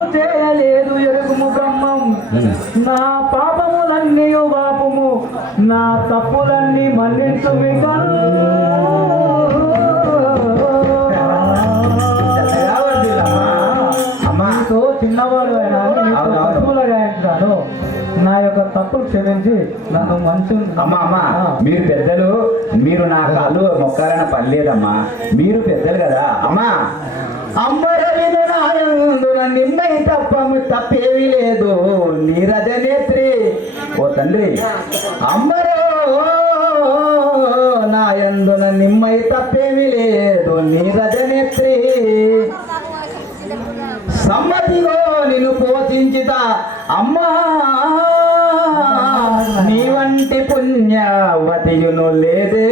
చేయలేదు ఎరుగుము బ్రహ్మం నా పాపములన్నీ పాపము నా తప్పులన్నీ మన్నించు అమ్మాతో చిన్నవాడు అయినా నా యొక్క తప్పులు క్షమించి నన్ను మంచి అమ్మా మీరు పెద్దలు, మీరు నా కాళ్ళు మొక్కాలన్న పని లేదమ్మా, మీరు పెద్దలు కదా అమ్మా. అమ్మరవినందున నిన్నై తప్పేమీ లేదు నీరజ నేత్రి. ఓ తండ్రి అమ్మరో నాయందున నిమ్మై తప్పేమీ లేదు నీరజ నేత్రి. సమ్మతిలో నిన్ను పోషించిత అమ్మా, నీ వంటి పుణ్యవతియును లేదే.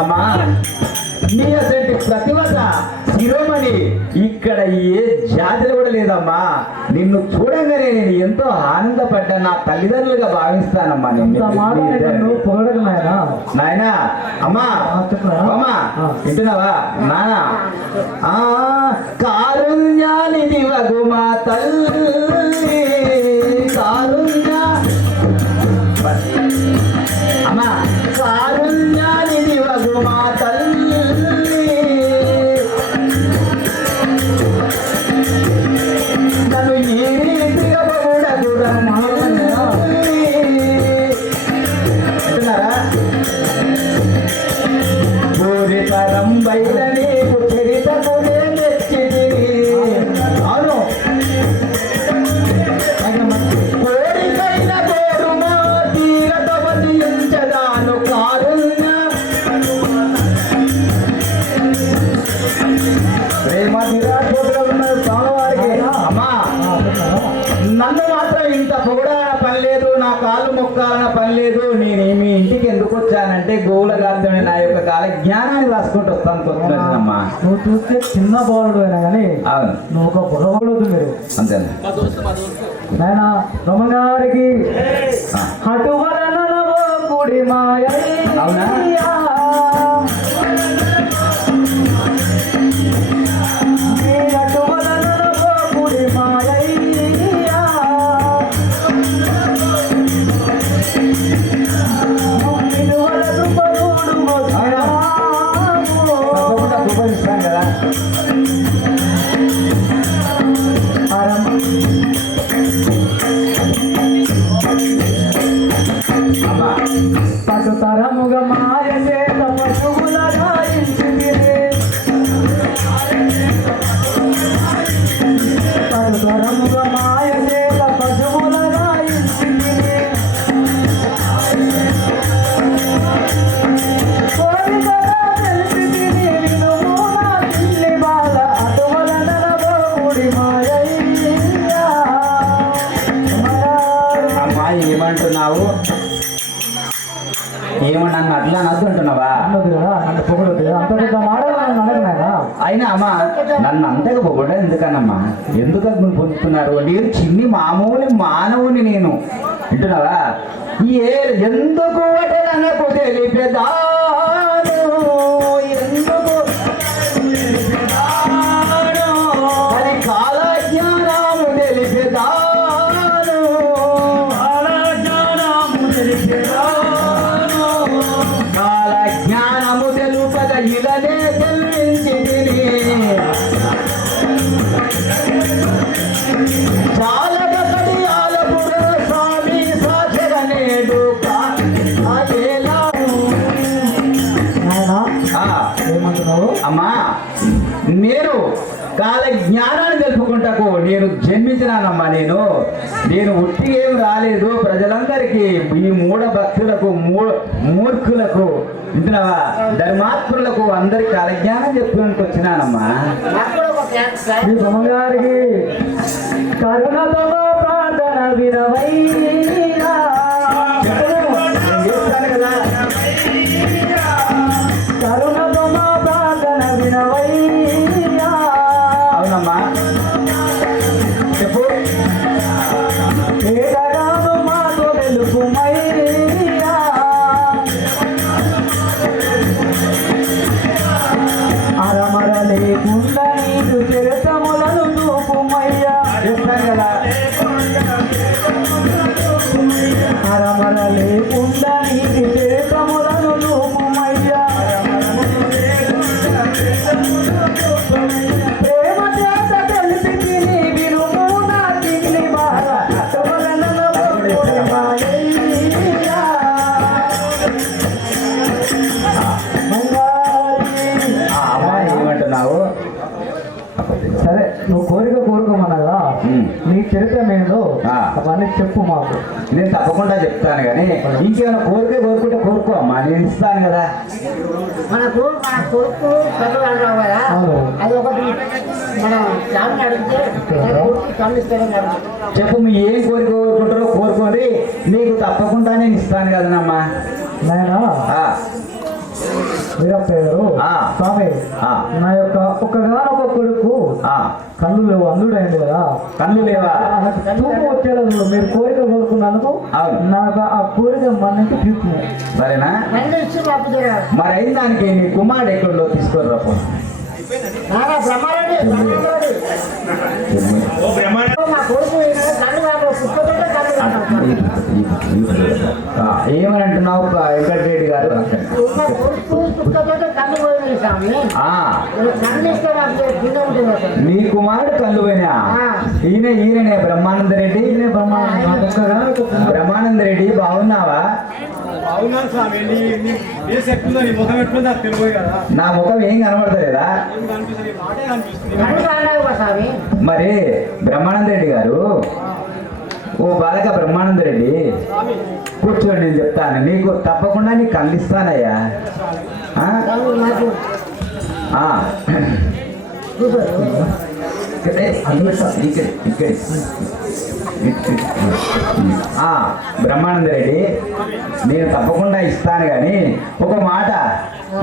అమ్మా నీ అసలు ప్రతివత శిరోమణి ఇక్కడ ఏ జాతిలో కూడా లేదమ్మా. నిన్ను చూడంగానే నేను ఎంతో ఆనందపడ్డా, నా తల్లిదండ్రులుగా భావిస్తానమ్మా. నాయనా అమ్మా అమ్మా వింటున్నావా నానా? కారుణ్యానిది వగు మా తల్లి కారుణ్య అమ్మా కారుణ్యానిది వగు మా తల్లి నన్ను ఈ రీతిగా పొగడగురమ్మా. పూరితరం బయలని చరితకునే మెచ్చిదిరి. అవును కోరికైన కోరుమా తీరతవతించదాను కారుణ్య ప్రేమ తీరాటోట్లో ఉన్న స్వామివారికి అమ్మా నన్ను మాత్రం ఇంత పొగడాలన్న పని లేదు, నా కాళ్ళు మొక్కాలన్న పని లేదు. నేను మీ ఇంటికి ఎందుకు వచ్చానంటే గోవుల గారితోనే నా యొక్క కాల జ్ఞానాన్ని రాసుకుంటూ వస్తాను. నువ్వు చూస్తే చిన్న బాలుడు అయినా కానీ అవును నువ్వు ఒక పొగవడదు మీరు అంతేనా నాయన రమగారికి అటువలన కుడి మాయ. అవునా పటుతరముగ మాయ చేత పశువుల గాయించితిరే. పటుతరముగ మాయ చేత పశువుల గాయించితిరే. కోరికగా తెలిపితిని వినుము నా పిల్లి బాల అటువలన కుడి మాయయ్యా. అమ్మా ఏమంటున్నావు? ఏమో నన్ను అట్లా అనద్దు అంటున్నావా? నన్ను పొగడదు అంత పెద్ద మాట అయినా అమ్మా నన్ను అంతగా పొగడం ఎందుకనమ్మా? ఎందుకు పొందుతున్నారు? నేను చిన్ని మామూలు మానవుని నేను వింటున్నావా? ఎందుకు అంటే నాకు తెలిపేదాను ఎందుకు అది కాల జ్ఞానము తెలిపేదాను కాల జ్ఞానము తెలుపద ఇలనే తెలివించితిని. చాలక కడియాలపుర స్వామి సాక్షరనేడు ఏమంటున్నావు అమ్మా? నేను కాల జ్ఞానాన్ని తెలుపుకుంటాకు నేను జన్మించినానమ్మా. నేను ఉట్టి ఏం రాలేదు. ప్రజలందరికీ ఈ మూఢ భక్తులకు మూర్ఖులకు వింటున్నావా ధర్మాత్ములకు అందరికి కాల జ్ఞానం చెప్పుకోడానికి వచ్చినానమ్మా. ఈ బొమ్మగారికి కరుణతో ప్రార్థన వినవయ్యా. కదా కరుణతో ప్రార్థన వినవయ్యా. అవునమ్మా చెప్పు. ఏదగాను మాతో తెలుపుమయ్యా. చెప్పాను కదా. అరమర లేకుండా నీటి చేతములను చూపుమయ్యా. ప్రేమ చేత తెలిపి తిని వినుము నా తిని బాధ. కమలనలో పూర్ణిమయ్యా. ఆ అమ్మాయి ఏమంటున్నావు? సరే, నువ్వు కోరిక కోరుకోమన్నదా, నీ చరిత్ర ఏందో ఆ. అవన్నీ చెప్పు మాకు. నేను తప్పకుండా చెప్తాను, కానీ ఇంకేమైనా కోరుకుంటే కోరుకో అమ్మా, నేను ఇస్తాను కదా. మన కొడుకు చదువు అంటావు కదా, అవును. అది ఒకటి మనం స్వామిని అడిగితే మన కొడుకు స్వామి ఇస్తాడని అడుగుతాం. చెప్పు, మీ ఏం కోరుకుంటారో కోరుకోండి, నీకు తప్పకుండా నేను ఇస్తాను కదనమ్మా. నాయనా ఆ, వీరప్ప గారు, ఆ. స్వామి, ఆ. నా యొక్క ఒక్కగానొక్క కొడుకు ఆ, కళ్ళు లేవు, అందుడైంది కదా, కళ్ళు లేవా? నాకు చూపు వచ్చేది. మీరు కోరిక కోరుకున్నందుకు అవును. నాకు ఆ కోరిక మన్నికి తీర్చున్నాయి. సరేనా? నన్ను ఇచ్చి పంపుతాడు మరి అయిన దానికి నీ కుమారుడు ఎక్కడో తీసుకొని రాపో. నానా బ్రహ్మారెడ్డి మా కొడుకు కళ్ళు కాదు కుక్కతోటే కళ్ళు కాదు. ఏమని అంటున్నావు వెంకటరెడ్డి గారు? మా కొడుకు కుక్కతోటే కళ్ళు పోయింది స్వామి. ఆ, కళ్ళు ఇస్తే నాకు కింద ఉంటుంది అసలు. నీ కుమారుడు కళ్ళు పోయినా? ఆ. ఈయనే బ్రహ్మానంద రెడ్డి. నేనే బ్రహ్మాండం, నాకు ఒక్కగానొక్క కుమారుడు. బ్రహ్మానంద రెడ్డి, బాగున్నావా? అవునాను స్వామి, నీ ఫేస్ ఎట్లుందో, నీ ముఖం ఎట్లుందో నాకు తెలియదు కదా. నా ముఖం ఏం కనబడతలేదా? ఏం కనిపిస్తుంది, నీ మాటే కనిపిస్తుంది. కళ్ళు కాదు కదా స్వామి. మరి బ్రహ్మానంద రెడ్డి గారు, ఓ బాలక బ్రహ్మానంద రెడ్డి, కూర్చోండి, నేను చెప్తాను. నీకు తప్పకుండా నీకు కళ్ళు ఇస్తానయ్యా. ఆ? స్వామి నాకు ఆ. కూర్చోరు. ఇక్కడ. ఆ, బ్రహ్మానంద రెడ్డి, నేను తప్పకుండా ఇస్తాను, కానీ ఒక మాట,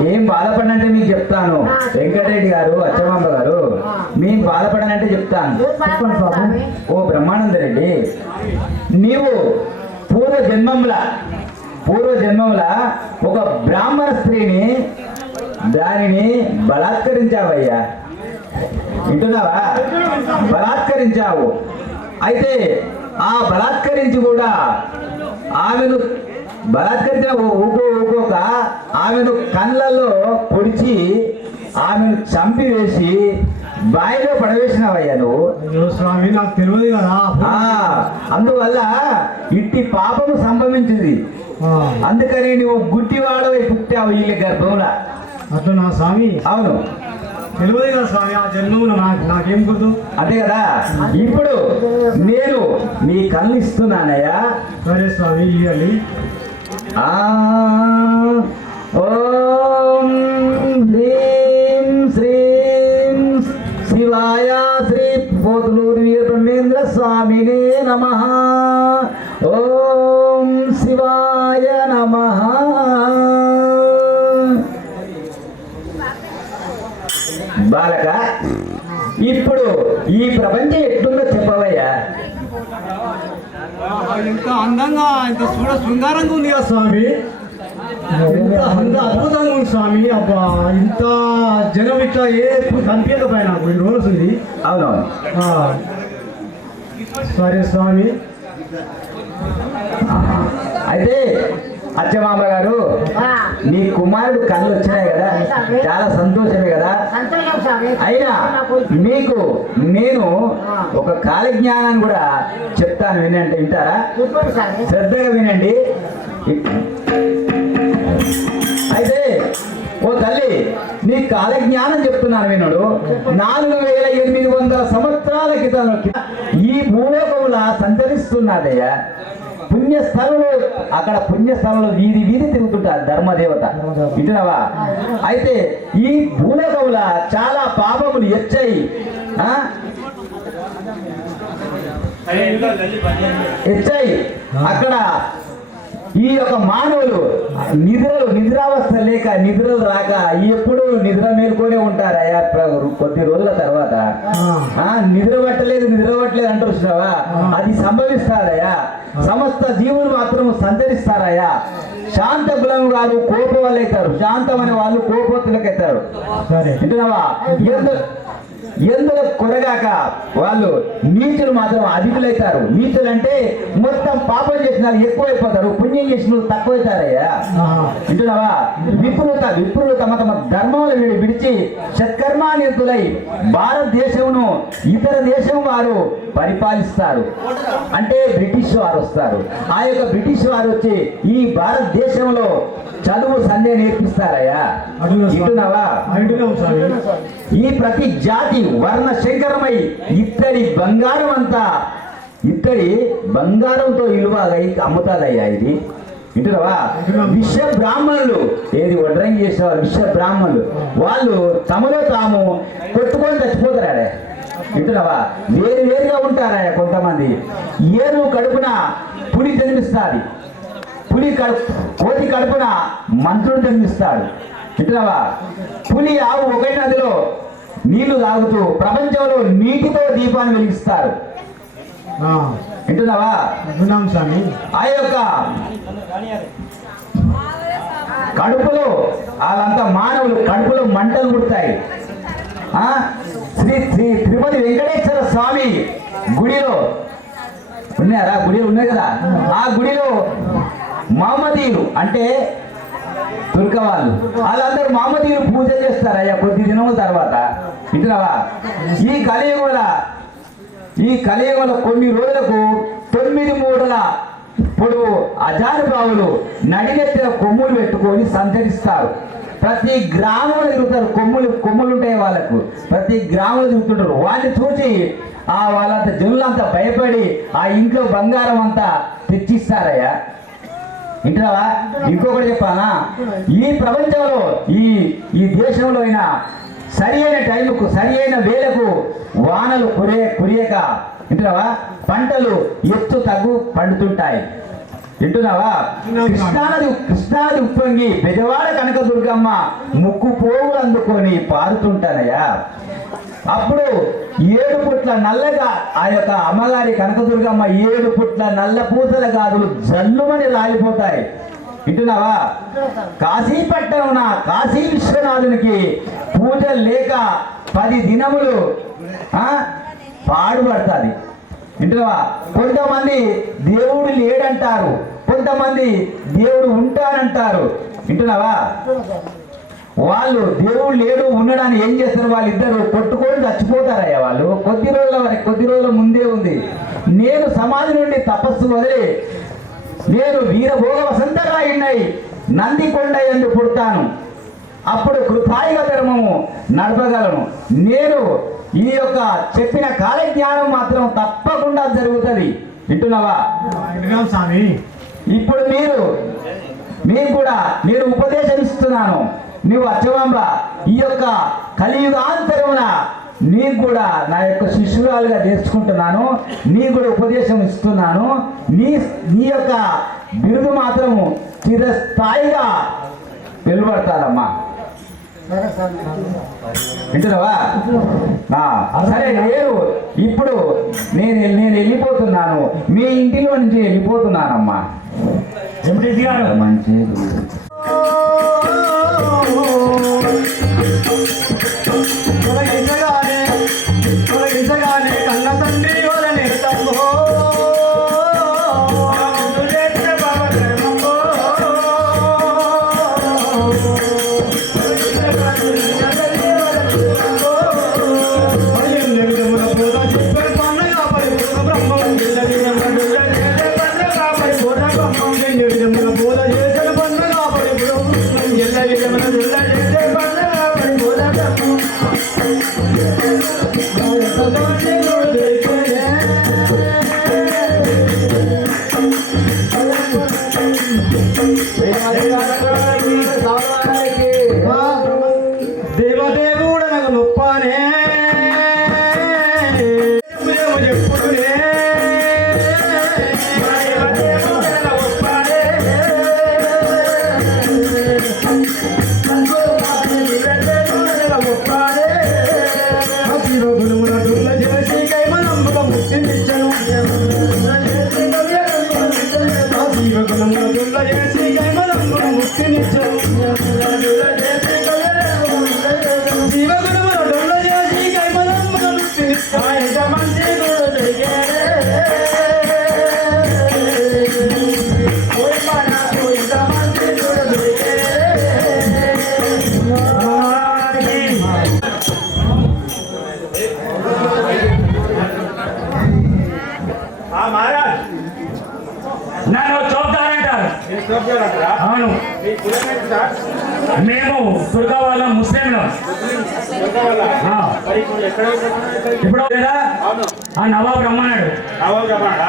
ఏం బాధపడనంటే మీకు చెప్తాను. వెంకటరెడ్డి గారు, అచ్చమాంబ గారు, నేను బాధపడనంటే చెప్తాను. ఏం బాధపడదు స్వామి. ఓ బ్రహ్మానంద రెడ్డి, నీవు పూర్వ జన్మముల ఒక బ్రాహ్మణ స్త్రీని దానిని బలాత్కరించావయ్యా. వింటున్నావా? బలాత్కరించావు. అయితే ఆ బలాత్కరించి కూడా ఆమెను ఊకోక ఆమెను కళ్ళల్లో పొడిచి ఆమెను చంపివేసి బావిలో పడవేసినావయ్యా నువ్వు. అయ్యో స్వామి, నాకు తెలియదు కదా. ఆ, అందువల్ల ఇట్టి పాపము సంభవించింది. అందుకని నువ్వు గుడ్డివాడవై పుట్టావు ఈ గర్భంలో. అట్లా నా స్వామి అవును, తెలియదు కదా స్వామి, ఆ జన్మమున నాకేం గుర్తు. అంతే కదా. ఇప్పుడు నేను నీ కళ్ళు ఇస్తున్నానయ్యా. సరే స్వామి, ఇవ్వండి. ఆ, ఓం హ్రీం శ్రీం శివాయ శ్రీ పోతులూరు వీర బ్రహ్మేంద్ర స్వామినే నమః. ఓం శివాయ నమః. బాలక, ఇప్పుడు ఈ ప్రపంచం ఎట్లుందో చెప్పవయ్యా. ఇంత అందంగా, ఇంత శృంగారంగా ఉంది కదా స్వామి. ఇంత అద్భుతంగా ఉంది స్వామి. అబ్బా, ఇంత జనం ఇట్లా ఎప్పుడు కనిపించకపోయా నాకు ఈ రోజు ఉంది. అవునవును. సరే స్వామి. అయితే అచ్చమామ గారు, ఆ, మీ కుమారుడు కళ్ళు వచ్చినాయి కదా, చాలా సంతోషమే కదా. సంతోషం స్వామి. అయినా మీకు నేను ఒక కాలజ్ఞానాన్ని కూడా చెప్తాను, వినండి. వింటారా? చెప్పండి స్వామి. శ్రద్ధగా వినండి. అయితే ఓ తల్లి, నీ కాలజ్ఞానం చెప్తున్నాను వినుడు. 4800 సంవత్సరాల క్రితం ఈ భూలోకంలో సంచరిస్తున్నదయ్యా. పుణ్యస్థలంలో, అక్కడ పుణ్యస్థలంలో వీధి తిరుగుతుంటారు ధర్మదేవత. వింటున్నావా? అయితే ఈ భూలోకంలో చాలా పాపములు వచ్చాయి. అక్కడ ఈ యొక్క మానవులు నిద్రావస్థ లేక, నిద్రలు రాక ఎప్పుడు నిద్ర మేల్కొనే ఉంటారయ్యా. కొద్ది రోజుల తర్వాత నిద్ర పట్టలేదు అంటారు చూసావా, అది సంభవిస్తారయ్యా. సమస్త జీవులు మాత్రం సంచరిస్తారయ్యా. శాంత గులం గారు కోపవాళ్ళు అవుతారు, శాంతం అనే వాళ్ళు కోపోతులకు అవుతారు. వింటున్నావా? ఎందులో కొరగాక వాళ్ళు నీచులు మాత్రం అధికులైతారు. నీచులు అంటే మొత్తం పాపం చేసిన వాళ్ళు ఎక్కువైపోతారు, పుణ్యం చేసిన వాళ్ళు తక్కువైతారయ్యా. వింటున్నావా? విప్రులు తమ తమ ధర్మములు విడిచి సత్కర్మానిరతులై భారతదేశమును ఇతర దేశం వారు పరిపాలిస్తారు. అంటే బ్రిటిష్ వారు వస్తారు. ఆ యొక్క బ్రిటిష్ వారు వచ్చి ఈ భారతదేశంలో చదువు సందే నేర్పిస్తారయ్యా. వింటున్నావా? ఈ ప్రతి జాతి వర్ణ శంకరమై ఇత్తడి బంగారంతో ఇలువగా అమ్ముతాదయ్యా ఇది. వింటున్నావా? విశ్వ బ్రాహ్మణులు ఏది వడ్రంగి చేసేవారు విశ్వ బ్రాహ్మణులు వాళ్ళు తమలో తాము కొట్టుకొని చచ్చిపోతారాడే. వింటున్నావా? వేరుగా ఉంటారా కొంతమంది. ఏరు కడుపున పులి జన్మిస్తాది, కోతి కడుపున మంత్రుడు జన్మిస్తాడు. వింటున్నావా? పులి ఆవు ఒకే నదిలో నీళ్లు తాగుతూ ప్రపంచంలో నీటితో దీపాన్ని వెలిగిస్తారు. వింటున్నావా? ఆ యొక్క కడుపులో వాళ్ళంతా మానవులు కడుపులో మంటలు పుడతాయి. శ్రీ శ్రీ తిరుపతి వెంకటేశ్వర స్వామి గుడిలో ఉన్నారా? గుడిలో ఉన్నాయి కదా. ఆ గుడిలో మహమ్మదీయులు అంటే తుర్క వాళ్ళందరూ మహమ్మదీయులు పూజ చేస్తారయ్యా కొద్ది దినముల తర్వాత. వింటున్నావా? ఈ కలియుగంలో కొన్ని రోజులకు 9 మూటల పొడవు అజానుబావులు నడినెత్తిన కొమ్ములు పెట్టుకొని సంచరిస్తారు. ప్రతి గ్రామంలో తిరుగుతారు. కొమ్ములు ఉంటాయి వాళ్ళకు. ప్రతి గ్రామంలో తిరుగుతుంటారు. వాళ్ళని చూసి వాళ్ళంతా జనులంతా భయపడి ఆ ఇంట్లో బంగారం అంతా తెచ్చిస్తారయ్యా. వింటున్నావా? ఇంకొకటి చెప్పాలా? ఈ ప్రపంచంలో ఈ దేశంలో అయినా సరి అయిన టైంకు సరి అయిన వేళకు వానలు కురియక వింటున్నావా? పంటలు ఎత్తు తగ్గు పండుతుంటాయి. వింటున్నావా? కృష్ణానది ఉప్పొంగి బెజవాడ కనకదుర్గమ్మ ముక్కు పోగులు అందుకొని పారుతుంటానయ్యా. అప్పుడు 7 పుట్ల నల్లగా ఆ యొక్క అమ్మగారి కనకదుర్గమ్మ 7 పుట్ల నల్ల పూసల గాజులు జల్లుమని రాలిపోతాయి. వింటున్నావా? కాశీపట్నం కాశీ విశ్వనాథునికి పూజ లేక 10 దినములు పాడుపడుతుంది. వింటున్నావా? కొంతమంది దేవుడు లేడంటారు, కొంతమంది దేవుడు ఉంటానంటారు. వింటున్నావా? వాళ్ళు దేవుడు లేడు ఉన్నాడని ఏం చేస్తారు? వాళ్ళిద్దరు కొట్టుకొని చచ్చిపోతారయ్యా. వాళ్ళు కొద్ది రోజుల ముందే ఉంది. నేను సమాధి నుండి తపస్సు వదిలి నేను వీరభోగ వసంతరాయున్నై నందికొండ ఎందు పుడతాను. అప్పుడు కృతాయుగ ధర్మము నడపగలను. నేను ఈ యొక్క చెప్పిన కాలజ్ఞానం మాత్రం తప్పకుండా జరుగుతుంది. వింటున్నావా? ఇప్పుడు మీకు కూడా నేను ఉపదేశం ఇస్తున్నాను. నీవు అచ్చవాంబ ఈ యొక్క కలియుగాంతరమున నీకు కూడా నా యొక్క శిష్యురాలుగా చేర్చుకుంటున్నాను. నీకు కూడా ఉపదేశం ఇస్తున్నాను. నీ యొక్క బిరుదు మాత్రము చిరస్థాయిగా వెలువడతాదమ్మా. వింటున్నావా? సరే, ఇప్పుడు నేను వెళ్ళిపోతున్నాను. మీ ఇంటిలో నుంచి వెళ్ళిపోతున్నానమ్మా. మంచి కన్న తండ్రి దేవదేవుడ నాకు నొప్పానే చెప్పుడునే జీవగుణముల అవును, మేము దుర్గా వాళ్ళ ముస్లింలు. ఇప్పుడు లేదా ఆ నవాబ్ రమ్మన్నాడు.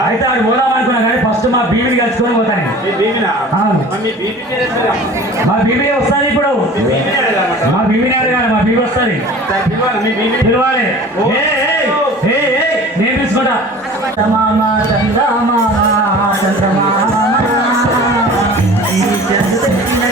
అయితే ఆడు పోదాం అనుకున్నా కానీ ఫస్ట్ మా బీబీని కలుసుకొని పోతాను. అవును, మా బీబీ వస్తుంది. ఇప్పుడు మా బీబీని అడగాలి, మా బీబీ వస్తుంది. పిలవాలి. నేను తీసుకుంటా. మామ చందమామ చందమామ ఈ చంద్రుడిన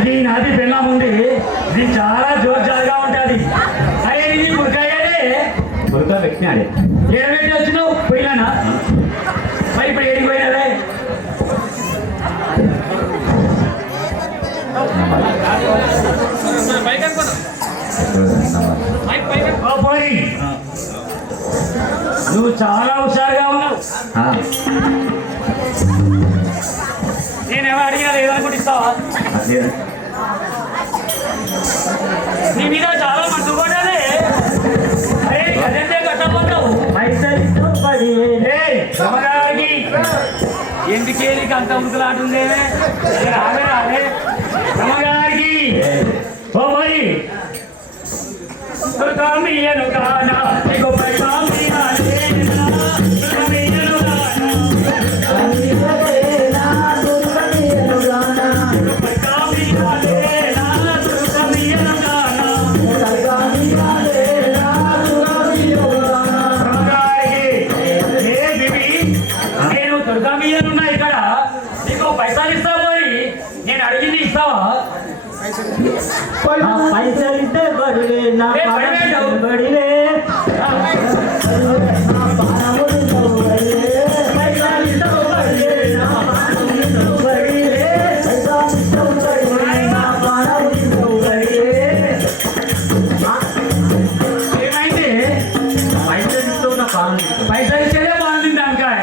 ఇది నాది బెల్లం ఉంది. ఇది చాలా జోర్జారుగా ఉంటుంది. అరే ఇది మురకాయే ఏడబెట్టి వచ్చినావు పోయినా మరి ఇప్పుడు ఏడికి పోయినదే. పోయి నువ్వు చాలా హుషారుగా ఉన్నావు. నేనేమో అడిగినా లేదనుకుంటే ఇస్తావా? నీ మీద చాలా మందు పడ్డానే. అరే అదే కట్టబడ్డావు. ఎందుకేదికి అంత ఉరుకులాటుందే? రాలే రాలే రమగారికి. ఓ మరి దుర్గామియను కానా నీకు పైగామియాలేనా దుర్గామియను కానా పైగామియాలేనా దుర్గామియను కానా రమగారికి. ఏ బిబి నేను దుర్గామియనున్నా ఇక్కడ నీకు పైసలు ఇస్తా. మరి నేను అడిగింది ఇస్తావా? పైసలు ఇస్తే బడిలే నా బడిలే ఏమైంది? పైసలు ఇచ్చేదే బాగుంది. అంకాయ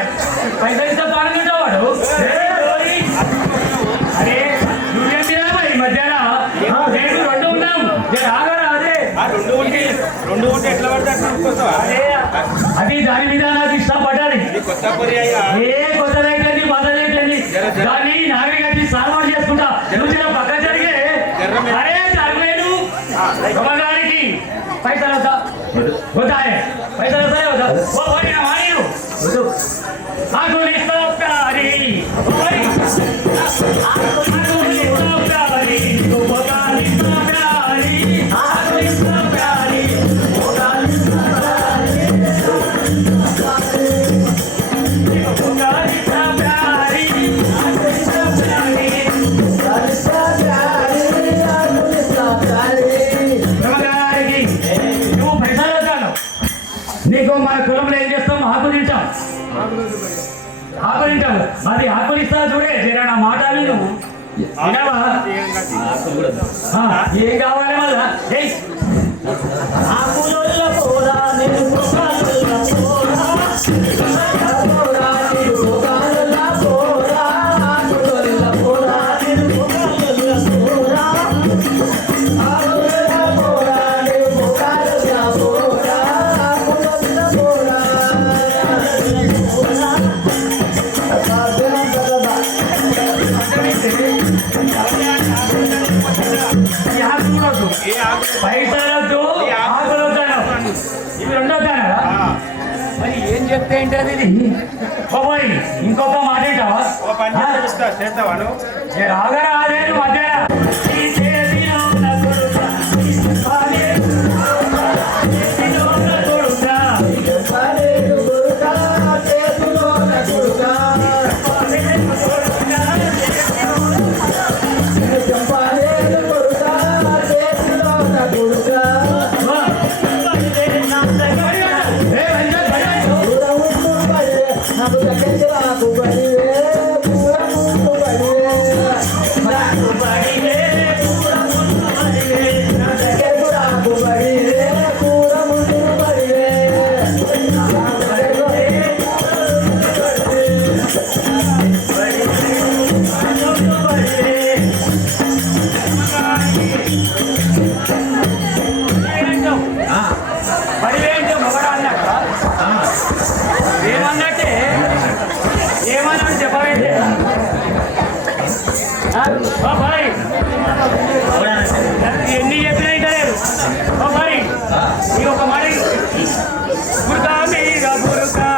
పైసలు ఇస్తే బాగుంది వాడు. అరే నువ్వేం తినాలి ఈ మధ్యాహ్నం? నేను రెండు ఉన్నాం. ఆగరా అదే రెండు ఉంటే ఎట్లా పడతా? అది దాని మీద నాకు ఇష్టపడ్డాలి. ఏ కొత్తదైతుంది పాతదైతుంది దాన్ని నావి కట్టి సాల్వాడు చేసుకుంటా. నువ్వు చిన్న పక్క జరిగే. అరే జరగలేదు రమగారికి పైసలు వద్దా? వద్దాయే పైసలు వస్తాయి వద్దా? ఓ వాడి నా వాడిను ఆకులిస్తా ప్యారీ నీకు మన కులంలో ఏం చేస్తాం? ఆకు తింటాం. ఆకు తింటాం. అది ఆకులు ఇస్తా చూడే జరా నా మాట విను. ఏం కావాలి మళ్ళా? ఆకుల పోరా నేను పద్ధతి ఏంటది ఇది బాబాయ్ ఇంకొక మాట ఏంటావా రాగరా అదేను మధ్య ఈ చేతిలో ఉన్న కొడుక, ఈ పాలేరు చేతిలో ఉన్న కొడుక, పాలేరు కొడుకా, చేతిలోన కొడుకా, పాలేరు కొడుక, పాలేరు కొడుకా, చేతిలోన కొడుకా. పూరముందు పడివే, నాకు దగ్గరికి రాకు పడివే, పూరముందు పడివే, నాకు పడివే, పూరముందు పడివే, నా దగ్గరకు రాకు పడివే, పూరముందు పడివే, నా దగ్గరకు పడివేంటో మొగడా అన్నట్ట ఏమన్నట్టే ఏమన్నాడు చెప్పవేంటే బాయ్ ఎన్ని చెప్పినా ఇంకా లేదు బాయ్ ఈ ఒక మాట గురుకా మీద గురుకా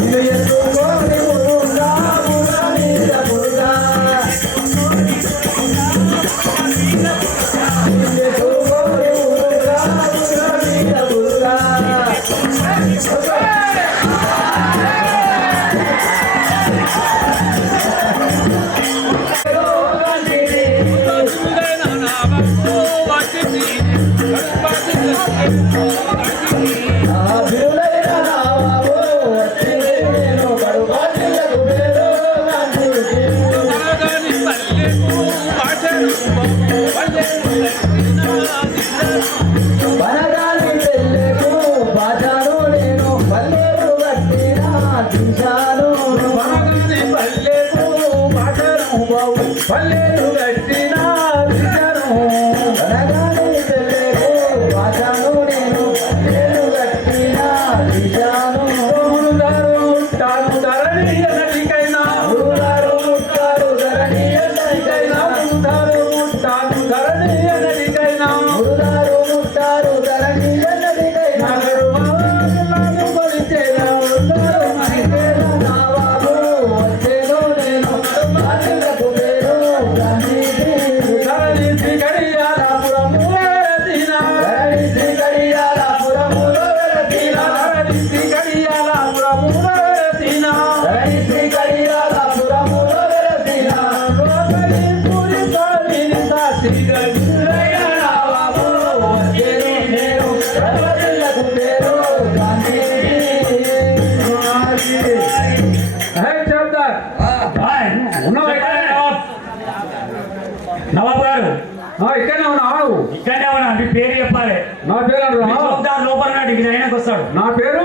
నిన్ను ఎత్తుకోని మురుగా, మురుగ మీద మురుగా. నిన్ను ఎత్తుకోని మురుగా, మురుగ మీద మురుగా. ఆ బిరులైన నావావు వచ్చింది నేను కడుపాటిలకు వేరు గాంధీజీ. వనగాలి పెళ్ళెకు బాజాను నేను పల్లెలు కట్టిన దిశాను. వనగాలి పల్లెకు బాజాను బావు పల్లెలు కట్టిన దిశాను. వనగాలి పెళ్ళెకు బాజాను నేను పల్లెలు కట్టిన దిశాను. ఉంటారు ధరణి ఎన్నటికైనా, ఉంటారు ధరణి ఎన్నటికైనా, ఉంటారు ధరణి ఎన్నటికైనా, ఉంటారు ధరణి ఎన్నటికైనా. నన్ను కొలిచేనా, ఉన్నారు మనిషేనా, నా బాబు వచ్చేను నేను బాధ్యులకు పేరు గాంధీజీ. ధరణి గడియాలపురములో వెలసిన, ధరణి గడియాలపురములో వెలసిన, ధరణి గడియాలపురములో వెలసిన, ధరణి గడియాలపురములో వెలసిన. లోకలి పూరి తోలిని సాక్షి గడియాల నా బాబు వచ్చేను నేను ప్రజలకు పేరు గాంధీజీ. చెప్తారు బాయ్ నవాబు గారు ఇక్కడనే ఉన్నావు? ఇక్కడనే ఉన్నా మీ పేరు చెప్పాలి నా పేరు దాని లోపల నాటి మీ అయినాకి వస్తాడు నా పేరు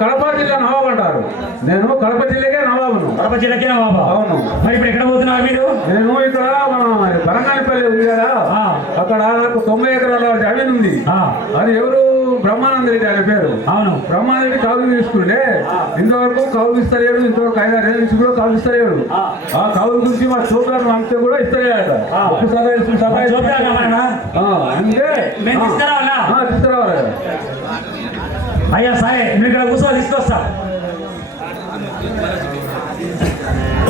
కడప జిల్లా నవాబు అంటారు. నేను కడప జిల్లాకే నవాబును. కడప జిల్లాకే నవాబా అవును. మరి ఇప్పుడు ఎక్కడ పోతున్నారు మీరు నేను ఇక్కడ మన బరంగానిపల్లి ఉంది కదా, ఆ. అక్కడ నాకు 90 ఎకరాల జమీన్ ఉంది. ఆ. అది ఎవరు బ్రహ్మానంద రెడ్డి ఆయన పేరు. అవును బ్రహ్మానంద రెడ్డి కౌలు తీసుకుంటే ఇంతవరకు కౌలు ఇస్తలేడు, ఇంతవరకు 5-6 ఏళ్ళ నుంచి కూడా కౌలు ఇస్తలేడు. ఆ కౌలు గురించి మా చోట్లను పంపితే కూడా ఇస్తలేట. ఒక్కసారి అంటే మేము తీసుకురావాలా తీసుకురావాలి. అయ్యా సరే మీరు ఇక్కడ కూర్చో తీసుకొస్తా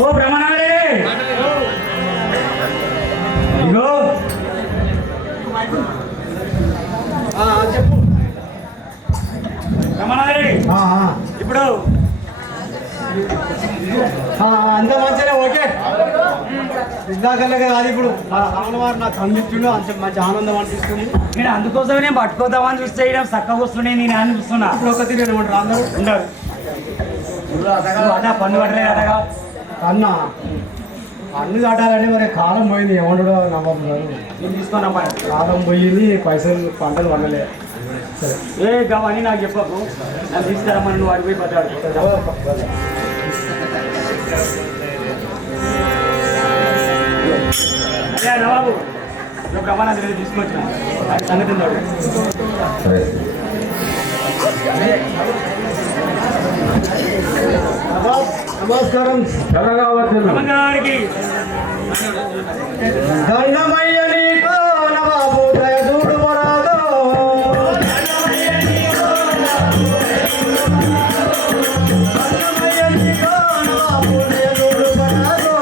ఓ బ్రహ్మనాడే ఇగో చెప్పు. బ్రహ్మనాడే ఇప్పుడు అంత మంచిగా ఓకే. ఇందాకల్లాగా కాదు, ఇప్పుడు రామవారు నాకు అందించుండు, అంత మంచి ఆనందం అనిపిస్తుంది. నేను అందుకోసమే నేను పట్టుకోదామని చూస్తే చక్కగా వస్తుండే నేను అని చూస్తున్నా. ఇప్పుడు ఒక తిరిగి ఏమంటారు అందరూ ఉండరు అన్న పన్ను కట్టలేదు అడగా అన్న అన్ను దాటాలంటే మరి కాలం పోయింది. ఏమంటాడో నమ్మకం గారు, నేను తీసుకున్నా పని కాలం పోయింది, పైసలు పంటలు పండలే. ఏ గవని నాకు చెప్పకు, నన్ను తీసుకురమ్మని నువ్వు అడిపోయి పట్టాడు. అదే నవాబు నువ్వు బ్రహ్మానంద రెడ్డి తీసుకొచ్చిన సంగతి ఉన్నాడు. నమస్కారం. తెల్లగా వచ్చింది బ్రహ్మగారికి దండమయ్య నీకు నవాబు దయదూడు మరాదో దండమయ్య నీకు నవాబు దయదూడు మరాదో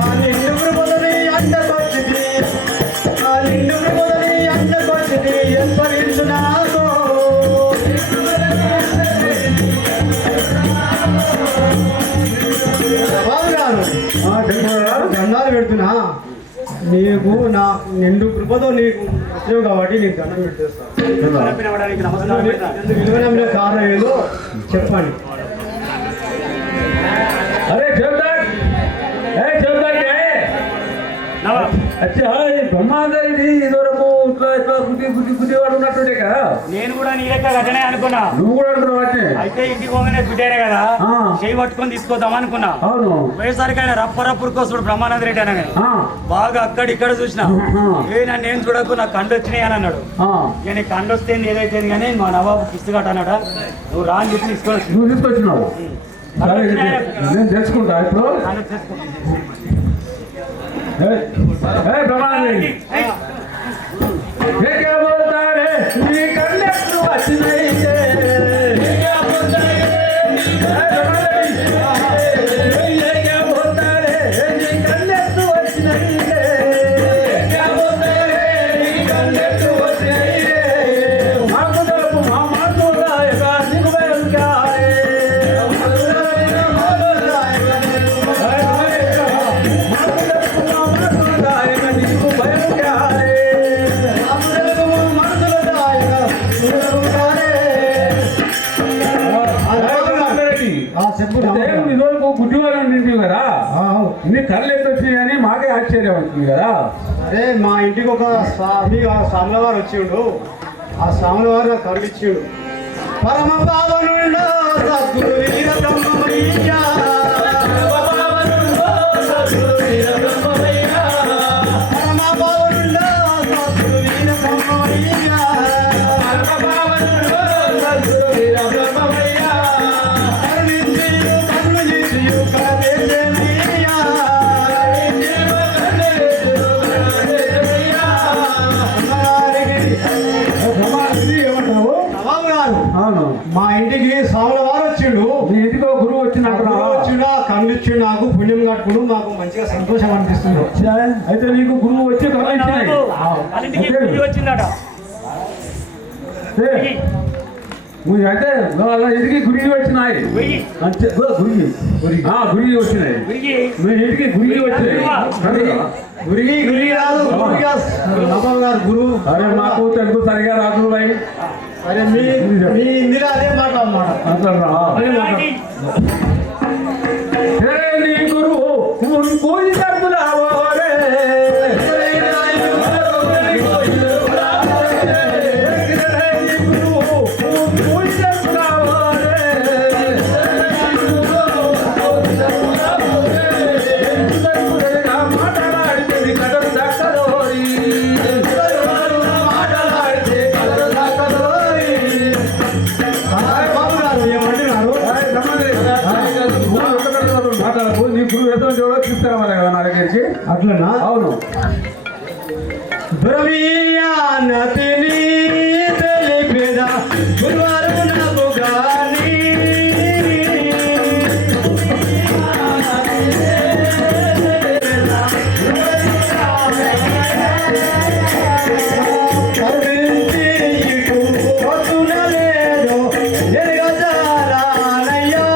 ఆ నిండు కృపలని అండకొచ్చిది ఆ నిండు కృపలని అండకొచ్చిది ఎంపరించు నాదో దండాలు పెడుతున్నా నీకు నా నిండు కృపతో నీకు వచ్చావు కాబట్టి నీకు దండం పెట్టేస్తాను విలువైన కారణం ఏదో చెప్పండి. अरे चौधरी अच्छा బ్రహ్మాందరి ఇదివరకు ఇట్లా ఇట్లా గుడ్డివాడు ఉన్నట్టుండే కదా. నేను కూడా నీ లెక్క గట్టనే అనుకున్నా. నువ్వు కూడా అంటున్నావు అంటే అయితే ఇంటికి పోగానే బిడ్డేనే కదా చేయి పట్టుకొని తీసుకొద్దాం అనుకున్నా. అవును పోయేసరికి ఆయన రప్పరప్పుడుకోసుడు బ్రహ్మానంద రెడ్డి అనగానే బాగా అక్కడ ఇక్కడ చూసిన నన్ను నేను చూడకు నాకు కండు వచ్చినాయి అని అన్నాడు. ఇక నీ కండు వస్తే ఏదైతే కానీ మా నవాబు కిస్తు కట్టన్నాడా నువ్వు రాని చెప్పి నువ్వు తీసుకొచ్చినావు. సరే నేను తెలుసుకుంటా ఇప్పుడు. బ్రహ్మాందరి గుడ్డివాళ్ళు నిండి కదా నీ కళ్ళు ఎంత వచ్చినాయని మాకే ఆశ్చర్యం అవుతుంది కదా. అరే మా ఇంటికి ఒక స్వాముల వారు వచ్చిండు. ఆ స్వాముల వారు నాకు కళ్ళు ఇచ్చిండు. పరమ పావనుండో సద్గురు వీర బ్రహ్మమయ్య పరమ పావనుండో సద్గురు వీర బ్రహ్మమయ్య మా ఇంటికి స్వాముల వారు వచ్చిండు. నీ ఇంటికి ఒక గురువు వచ్చిండు కళ్ళు ఇచ్చిండు. నాకు పుణ్యం కట్టుకుని మాకు మంచిగా సంతోషం అనిపిస్తుంది. అయితే నీకు గురువు వచ్చి కళ్ళు ఇచ్చినాయి. వచ్చిందట అయితే ఇంటికి గురి వచ్చినాయి. గురి వచ్చినాయి. మీ ఇంటికి గురి వచ్చినాయి. గురువు అరే మాకు తెలుగు సరిగా రాదు భాయ్. అరే మీ ఇందిరా అదే మాట అన్నమాట. నీ గురువు పూజ తరపులావో నీ గురువు ఎంతో చూడో చూస్తారా నా దగ్గరికి. అట్లనా? అవును. బ్రహ్మీయానతిని తెలిపేదా గురువారు నాకు గాని కరుణించి ఇటు వస్తునలేదో ఎరగజాలనయ్యా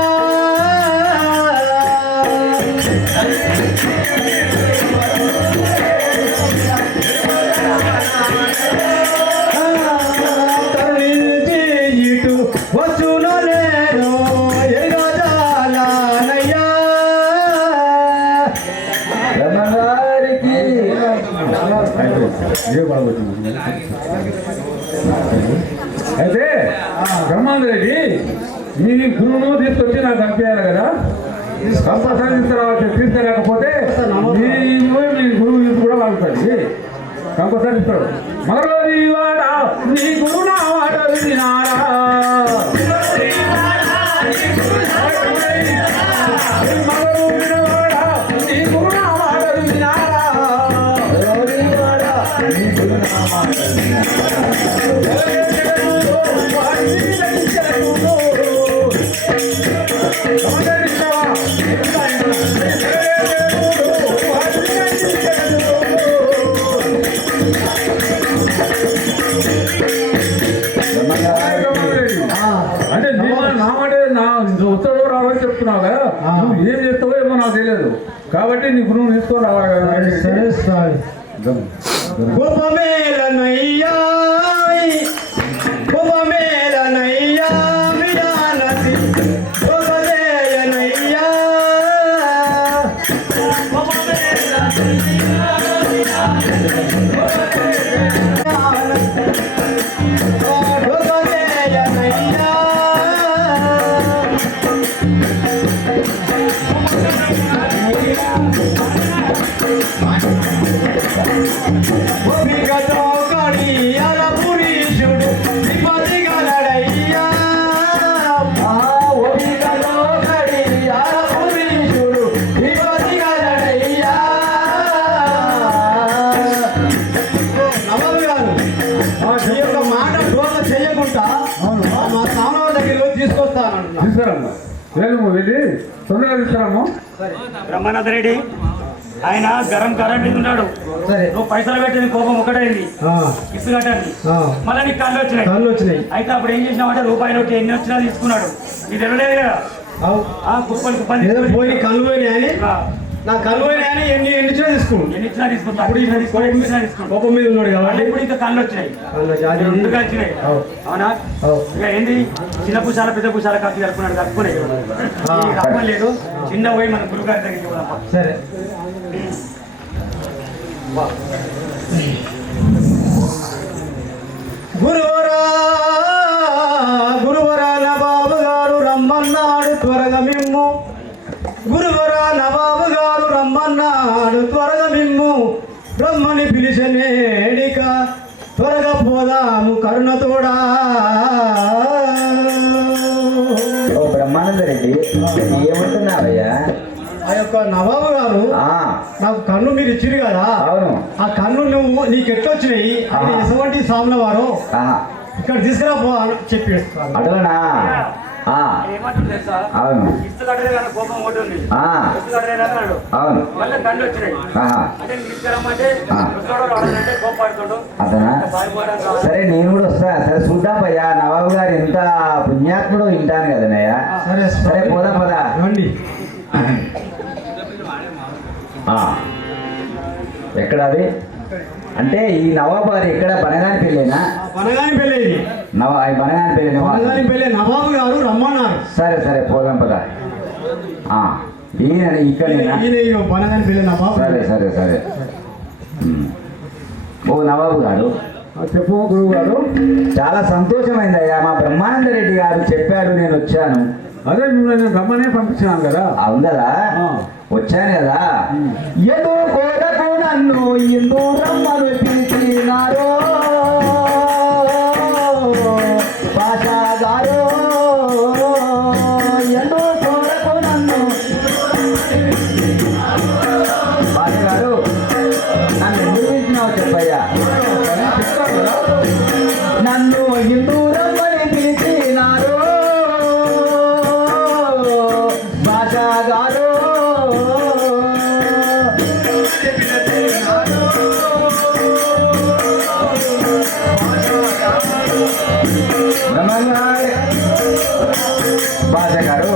కరుణించి ఇటు వస్తునలేదో ఎరగజాలనయ్యా బ్రహ్మగారికి అయితే బ్రహ్మాందరెడ్డి మీ గురువును తీసుకొచ్చి నాకు పంపించాలి కదా. కంపల్సరీ తీసుకురాకపోతే మీ గురువు కూడా పంపుతుంది. కంపల్సరీ ఇస్తాడు. మరో నీ గురువు నా మాట వినారా మగరు వినవాడా నీ గురునామాలు వినారా నీ గురునామాలు అంటే నా మాట నా ఉత్తరం రావాలని చెప్తున్నావు కదా నువ్వు ఏం చేస్తావో ఏమో నాకు తెలియదు కాబట్టి నీ గురువు తీసుకొని రావాలి సరే సార్ కుపమేలనయ్యా కుపమేలనయ్యా మియానసి కుపమేలనయ్యా తీసుకురామ్మా వెళ్ళి తొందరగా తీసుకురామ్మా బ్రహ్మానంద రెడ్డి ఆయన గరం కరెంట్ ఉన్నాడు సరే నువ్వు పైసలు పెట్టింది కోపం ఒకటైంది ఇసు కట్టండి మళ్ళీ నీకు కళ్ళు వచ్చినాయి కళ్ళు వచ్చినాయి అయితే అప్పుడు ఏం చేసినామంటే రూపాయి నోటి ఎన్ని వచ్చినా తీసుకున్నాడు ఇది తెలియలేదు కదా కుప్పలు కుప్పలు ఏదో పోయి కళ్ళు పోయినాయని నా కళ్ళు పోయినాయని ఎన్ని ఎన్ని ఇచ్చినా తీసుకోండి ఎన్ని ఇచ్చినా తీసుకుంటా అప్పుడు ఇచ్చినా తీసుకోండి ఎన్ని ఇచ్చినా తీసుకోండి కోపం మీద ఉన్నాడు మళ్ళీ కాబట్టి ఇప్పుడు ఇంకా కళ్ళు వచ్చినాయి ముందుగా వచ్చినాయి అవునా ఇక ఏంది చిన్న పుషాల పెద్ద పుషాల కాఫీ కలుపుకున్నాడు కలుపుకున్నాయి రమ్మని లేదు చిన్న పోయి మన గురుగారి దగ్గరికి పోదాం సరే గురువరా గురువరా నవాబు గారు రమ్మన్నాడు త్వరగా మిమ్ము గురువరా నవాబు గారు రమ్మన్నాడు త్వరగా మిమ్ము బ్రహ్మని పిలిచనేడిక త్వరగా పోదాము కరుణతోడా ఓ బ్రహ్మానంద రెడ్డి ఏమంటున్నావయ్యా ఆ యొక్క నవాబు గారు నాకు కన్ను మీరు ఇచ్చిరు కదా అవును ఆ కన్ను నువ్వు నీకు ఎట్లొచ్చినాయి అది ఎటువంటి సాముల వారు ఇక్కడ తీసుకురా పో అని చెప్పి అటువనా ఏమంటుంది తెలుసా అవును ఇసు కట్టలేదు కానీ కోపం ఒకటి ఉంది ఇసు కట్టలేదు అన్నాడు అవును మళ్ళీ కళ్ళు వచ్చినాయి అంటే నీకు తీసుకురమ్మంటే వస్తాడో రావాలంటే కోపాడుతాడు అతనా సరే నేను కూడా వస్తా సరే చూద్దామయ్యా నవాబు గారు ఎంత పుణ్యాత్ముడో వింటాను కదనయ్యా సరే సరే పోదా పదా రండి ఎక్కడ అది అంటే ఈ నవాబు గారు ఎక్కడ బనగాని పెళ్ళేనా బనగాని పెళ్ళి బనగాని పెళ్ళి బనగాని పెళ్ళి నవాబు గారు రమ్మన్నారు సరే సరే పోదాం పదా ఈయన ఇక్కడేనా ఈయన బనగాని పెళ్ళి నవాబు సరే సరే సరే ఓ నవాబు గారు చెప్పు గురువు గారు చాలా సంతోషమైందయ్యా మా బ్రహ్మానంద రెడ్డి గారు చెప్పాడు నేను వచ్చాను అదే మిమ్మల్ని రమ్మనే పంపించినాను కదా అవును కదా వచ్చాను కదా ఎదు కోరకు నన్ను ఇందు రమ్మను పిలిచినారో భాషా గారు ఎందు కోరకు నన్ను భాష గారు నన్ను ఎందుకు పిలిచినావు చెప్పయ్యా నన్ను ఇందు రమ్మని పిలిచినారు భాషా గారు భాష గారు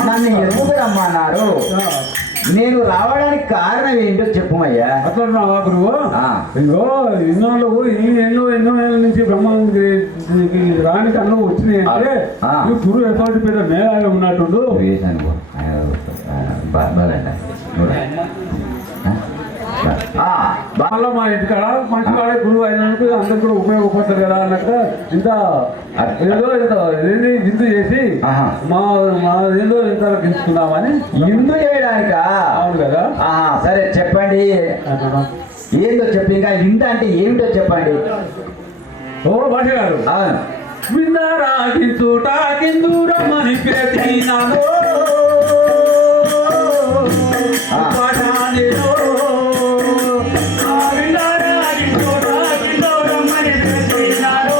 నన్ను ఎందుకు రమ్మన్నారు నేను రావడానికి కారణం ఏంటో చెప్పుమయ్యా అట్లా గురువు ఇంకో ఎన్నో ఏళ్ళ నుంచి బ్రహ్మాండానికి రానికి అన్నం వచ్చినాయి అంటే ఈ గురువు ఎటువంటి పెద్ద మేళాగా ఉన్నట్టు మళ్ళీ మా ఇంటికాడ మంచి కాడే గురువు అయినందుకు అందరు కూడా ఉపయోగపడతారు కదా అన్నట్టు ఇంత ఏదో ఇంత ఏంది విందు చేసి మా ఏదో ఇంత గించుకుందామని విందు చేయడానికా అవును కదా సరే చెప్పండి ఏందో చెప్పి ఇంకా వింత అంటే ఏమిటో చెప్పండి ఓ భాష గారు విందారాగి చూట కిందూరమని పేతినాను పాఠానిలో విన్నారాగి చోట కిందూరమని పేతినాను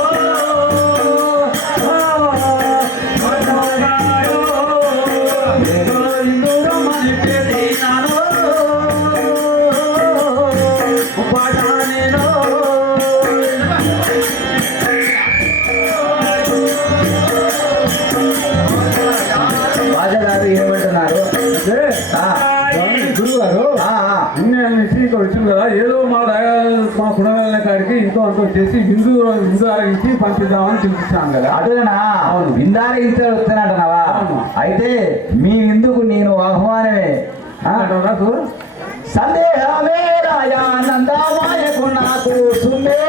కిందూరమని పేతినాను పాఠానిలో రాజగారు ఏమంటున్నారు? గురువు గారు అన్ని ఇక్కడ వచ్చింది కదా, ఏదో మా కుడవెళ్ళ కాడికి ఇంకో అంతో చేసి విందు ఆరగించి పంపిద్దామని చూపించాను కదా. అటునా అవును. విందారి ఇంట్లో వస్తున్నాడనవా? అవును. అయితే మీ విందుకు నేను ఆహ్వానమే. సందేహమే రాయానందమాయకు నాకు సుమే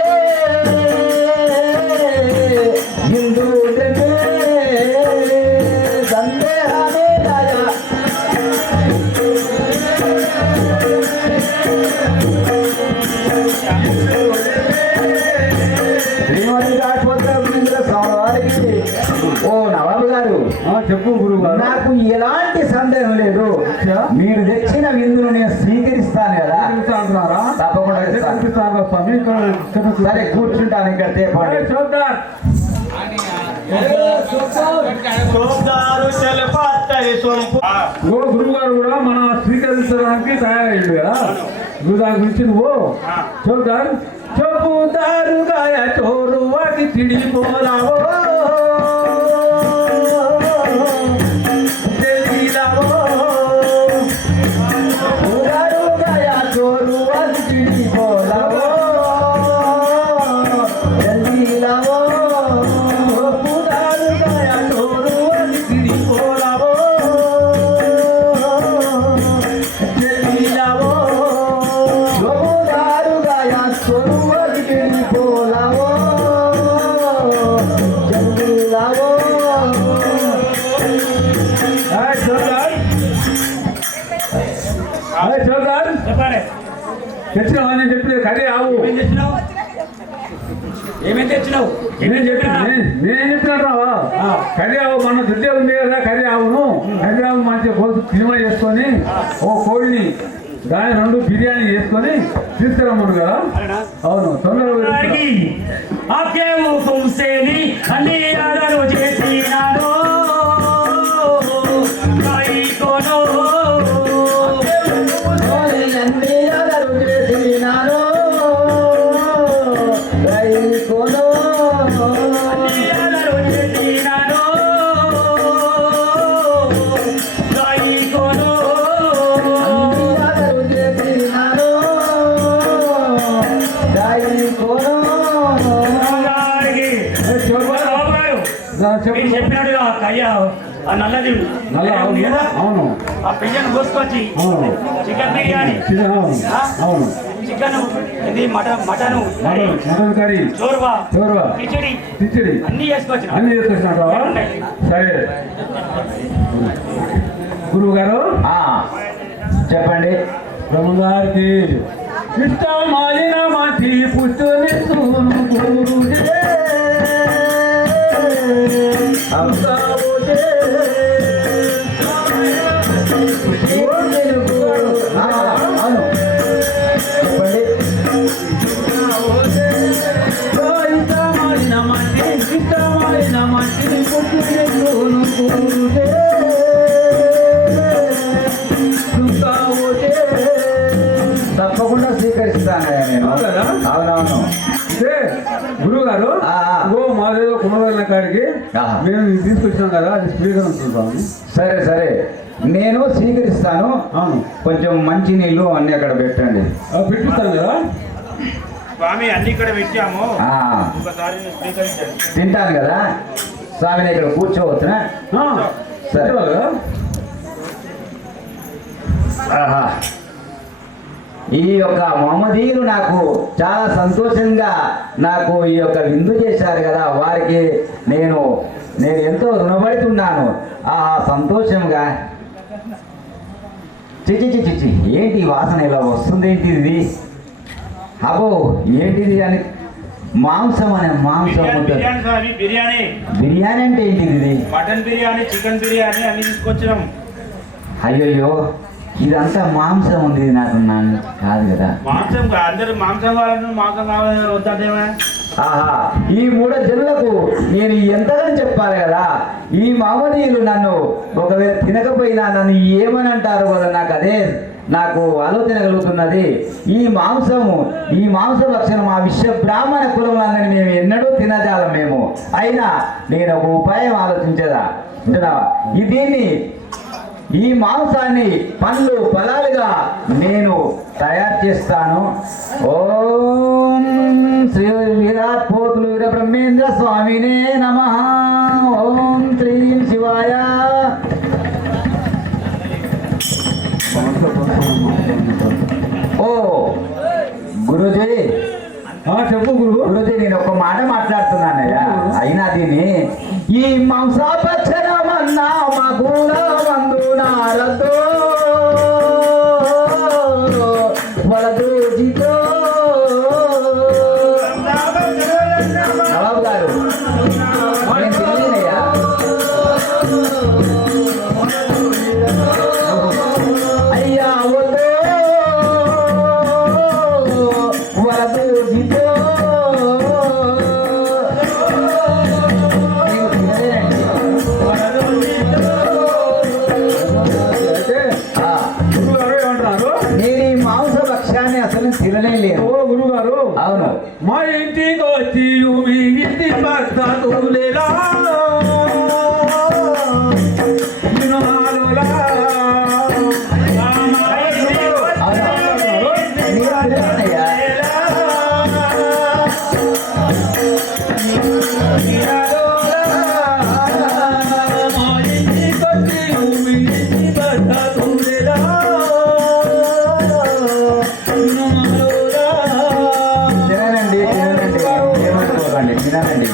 హిందూ సందేహమే రాయా శ్రీమతి రాకపోతే స్వామివారికి. ఓ నవాబు గారు, చెప్పు గురువు గారు. నాకు ఎలాంటి సందేహం లేదు. మీరు తెచ్చిన విందును నేను స్వీకరిస్తాను కదా. అంటున్నారా? తప్పకుండా అయితే ఇస్తాను. పంపిస్తాను స్వామి. సరే కూర్చుంటాను ఇక్కడ తేపండి. చూద్దాం. గురువు గారు కూడా మన స్వీకరించడానికి తయారయ్యింది కదా. నువ్వు దాని గురించి నువ్వు చూద్దాం. చెప్పుదారుగా చోరు వాకి తిడిపోలావో తెలియలావో ఉదారుగా చోరు అది తిడిపోలావో జల్దీలావో ఉదారుగా చోరు వాకి తిడిపోలావో తెలియలావో ఉదారుగా చోరు అది తిడిపోలావో జల్దీలావో. చూద్దాం. చెప్పండి తెచ్చినావా? నేను చెప్పి కర్రీ ఆవు. ఏం తెచ్చినావు? ఏమేం తెచ్చినావు? నేను చెప్పిన నేనేం చెప్పినట్టు రావా? కర్రీ ఆవు మన దుడ్డే ఉంది కదా. కర్రీ ఆవును కర్రీ ఆవు మంచిగా కోసి సినిమా చేసుకొని ఓ కోడిని దాని 2 బిర్యానీ చేసుకొని తీసుకురమ్మను కదా. అవును, తొందరగా ఆకేవు తుమ్సేని అన్ని ఆదరు చేసినాను కాయికోనో అన్నీ అదరు చేసినాను రైకోనో ఆదరు చేసినాను కాయికోనో అదరు చేసినాను రైకోనో. గారికి బాబారు మీరు చెప్పినట్టుగా కయ్య ఆ నల్లది నల్ల అవును కదా అవును ఆ పియ్యను కోసుకొచ్చి అవును చికెన్ బిర్యానీ అవును అవును చికెన్ ఇది మటన్ మటన్ కర్రీ చోర్వా చోర్వా కిచిడి అన్ని అన్ని చేసుకొచ్చిన అన్ని చేసుకొచ్చినట్టు. సరే గురువు గారు చెప్పండి. బ్రహ్మగారికి ఇష్టమైన మంచి పుట్టుని అవును చెప్పండి. ఇష్టమైన మంచి పుట్టుని తప్పకుండా స్వీకరిస్తానయ్యా నేను. అవునా? అవునవును. అంటే గురువు గారు మాదేదో కుమరవెళ్ళ కాడికి మేము తీసుకొచ్చాం కదా, అది స్వీకరిస్తున్నాము. సరే సరే నేను స్వీకరిస్తాను. అవును, కొంచెం మంచి నీళ్ళు అన్ని అక్కడ పెట్టండి. పెట్టిస్తాను కదా. స్వామి అన్ని ఇక్కడ పెట్టాము, ఆ, ఒకసారి స్వీకరించండి. తింటాను కదా స్వామిని ఇక్కడ కూర్చోవచ్చునా? సరే. కదా. ఆహా. ఈ యొక్క మహమ్మదీయులు నాకు చాలా సంతోషంగా నాకు ఈ యొక్క విందు చేశారు కదా, వారికి నేను ఎంతో రుణపడుతున్నాను. ఆ సంతోషంగా చిచి చిచి చి ఏంటి ఈ వాసన ఇలా వస్తుంది, ఏంటి ఇది? అబ్బో ఏంటిది అని మాంసం అనే మాంసం ముద్ద. బిర్యానీ స్వామి, బిర్యానీ. బిర్యానీ అంటే ఏంటిది ఇది? మటన్ బిర్యానీ, చికెన్ బిర్యానీ అన్ని తీసుకొచ్చినాం. అయ్యయ్యో ఇదంతా మాంసం ఉంది, నాకు కాదు కదా. మాంసం అందరు మాంసం కావాలని మాంసం కావాలని వద్దాదేమా? ఆహా, ఈ 3 జనులకు నేను ఎంతగానో చెప్పాలి కదా. ఈ మామనీయులు నన్ను ఒకవేళ తినకపోయినా నన్ను ఏమని అంటారు కదా, నాకు ఆలోచన కలుగుతున్నది. ఈ మాంస భక్షణం ఆ విశ్వ బ్రాహ్మణ కులములందరినీ మేము ఎన్నడూ తినజాలం మేము. అయినా నేను ఒక ఉపాయం ఆలోచించదా అంటున్నావా? దీన్ని ఈ మాంసాన్ని పండ్లు ఫలాలుగా నేను తయారు చేస్తాను. ఓం శ్రీ విరాట్ పోతులు వీర బ్రహ్మేంద్ర స్వామినే నమః. ఓం శ్రీం శివాయ. ఓ గురుజీ, చెప్పు గురు. గురుజీ నేను ఒక మాట మాట్లాడుతున్నానయ్యా. అయినా దీన్ని ఈ మాంసాపక్షరమన్నా మగుడా వందునారతో వలదోజితో. నవాబు గారు నేను తెలియనయ్యా. అయ్యా వద్దో వలదోజితో. గురుగారు ఏమంటున్నారు? నేను ఈ మాంస భక్ష్యాన్ని అసలు తినలేదు. ఓ గురుగారు, అవును. మా ఇంటికి వచ్చి మీ ఇంటి భక్తులేలా తినండి ఏమనుకోకండి, తినండి.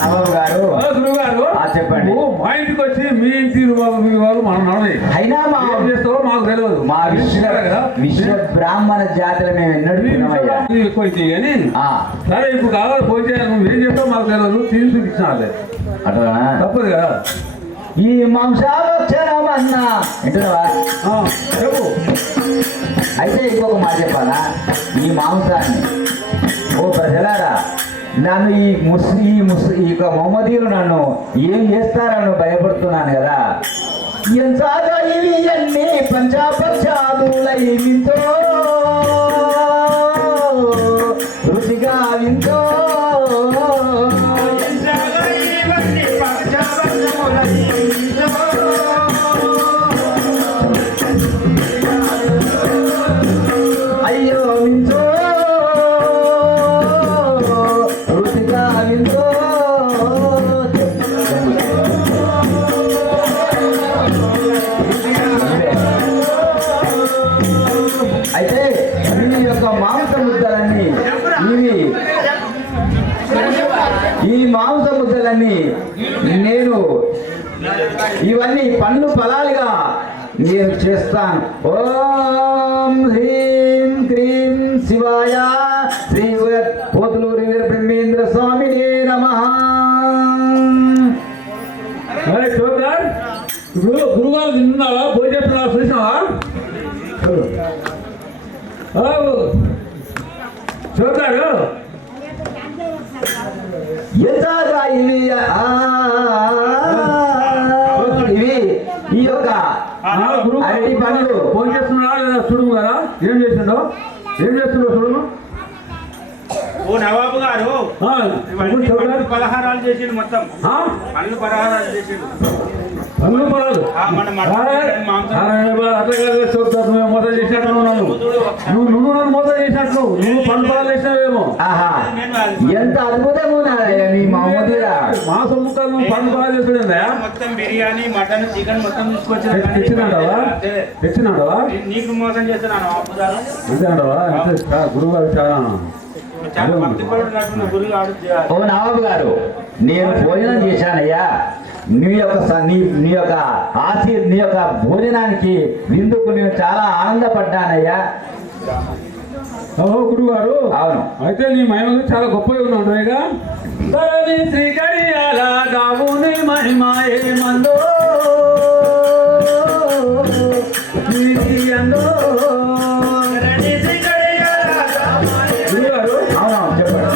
నవాబు గారు గురుగారు చెప్పండి. మా ఇంటికి వచ్చి మీ ఇంటి వాళ్ళు మనం నడవలేదు. అయినా మా ఏం చేస్తావో మాకు తెలియదు. మా విశ్వ బ్రాహ్మణ జాతులు మేము ఎన్నడూ తినమయ్యా. ఎక్కువ అయితే కానీ ఆ, సరే ఇప్పుడు కావాలి పోయి నువ్వు ఏం చేస్తావు మాకు తెలియదు. తీసి చూపించాలి, అట్లా తప్పదు కదా. ఈ మాంసాభక్షణం అన్నా వింటున్నావా? చెప్పు. అయితే ఇంకొక మాట చెప్పాలా? ఈ మాంసాన్ని ఓ ప్రజలారా, నన్ను ఈ యొక్క మొహమ్మదీయులు నన్ను ఏం చేస్తారని భయపడుతున్నాను కదా. ఎంతగా ఇవి అన్ని పంచాపక్షాదులై వింతో రుచిగా వింతో. అయ్యో వింతో రుచిగా వింతో. అయితే ఈ యొక్క మాంస ముద్దలన్నీ ఈ మాంస ముద్దలన్నీ నేను ఇవన్నీ పండ్లు ఫలాలుగా నేను చేస్తాను. ఓం హ్రీం క్రీం శివాయ శ్రీ పోతులూరి వీర బ్రహ్మేంద్ర స్వామినే నమః. చూడాలి ఇప్పుడు గురుగారు తిన్నావా? పోయి చెప్తున్నావా? చూసినావా? చూడారు ఎంతగా ఇవి ఈ యొక్క అరటి పండ్లు ఫోన్ చేస్తున్నాడా లేదా చూడు కదా. ఏం చేసిండో చూడు. ఓ నవాబు గారు ఇవన్నీ పండ్లు పలహారాలు చేసిండు. మొత్తం పండ్లు పలహారాలు చేసిండు. పండ్లు పొలాలు మన మటన్ మాంసం అట్లా చెప్తారు. నువ్వు మోసం చేసినట్టు నువ్వు నన్ను మోసం చేసినట్లు నువ్వు పండ్లు పొలాలు వేసినావేమో. ఆహా, ఎంత అద్భుతంగా ఉన్నారయ్యా మీ మామూలుగా. మా సొమ్ముకాలు నువ్వు పండ్లు పొలాలు చేస్తుందా? మొత్తం బిర్యానీ మటన్ చికెన్ మొత్తం తెచ్చినాడవా? నీకు మోసం చేస్తున్నాను ఆపుదారు. అంతేనాడవా? గురువుగారు చాలా భక్తి పరుడు గురువు ఆడు. ఓ నవాబు గారు, నేను భోజనం చేశానయ్యా. నీ యొక్క నీ యొక్క భోజనానికి విందుకు నేను చాలా ఆనందపడ్డానయ్యా. ఓహో గురుగారు, అవును. అయితే నీ మహిమ చాలా గొప్పగా ఉన్నాడు రేగా. ధరణి శ్రీ గడియాల దావుని మహిమ ఏమందో గురుగారు, అవును చెప్పండి.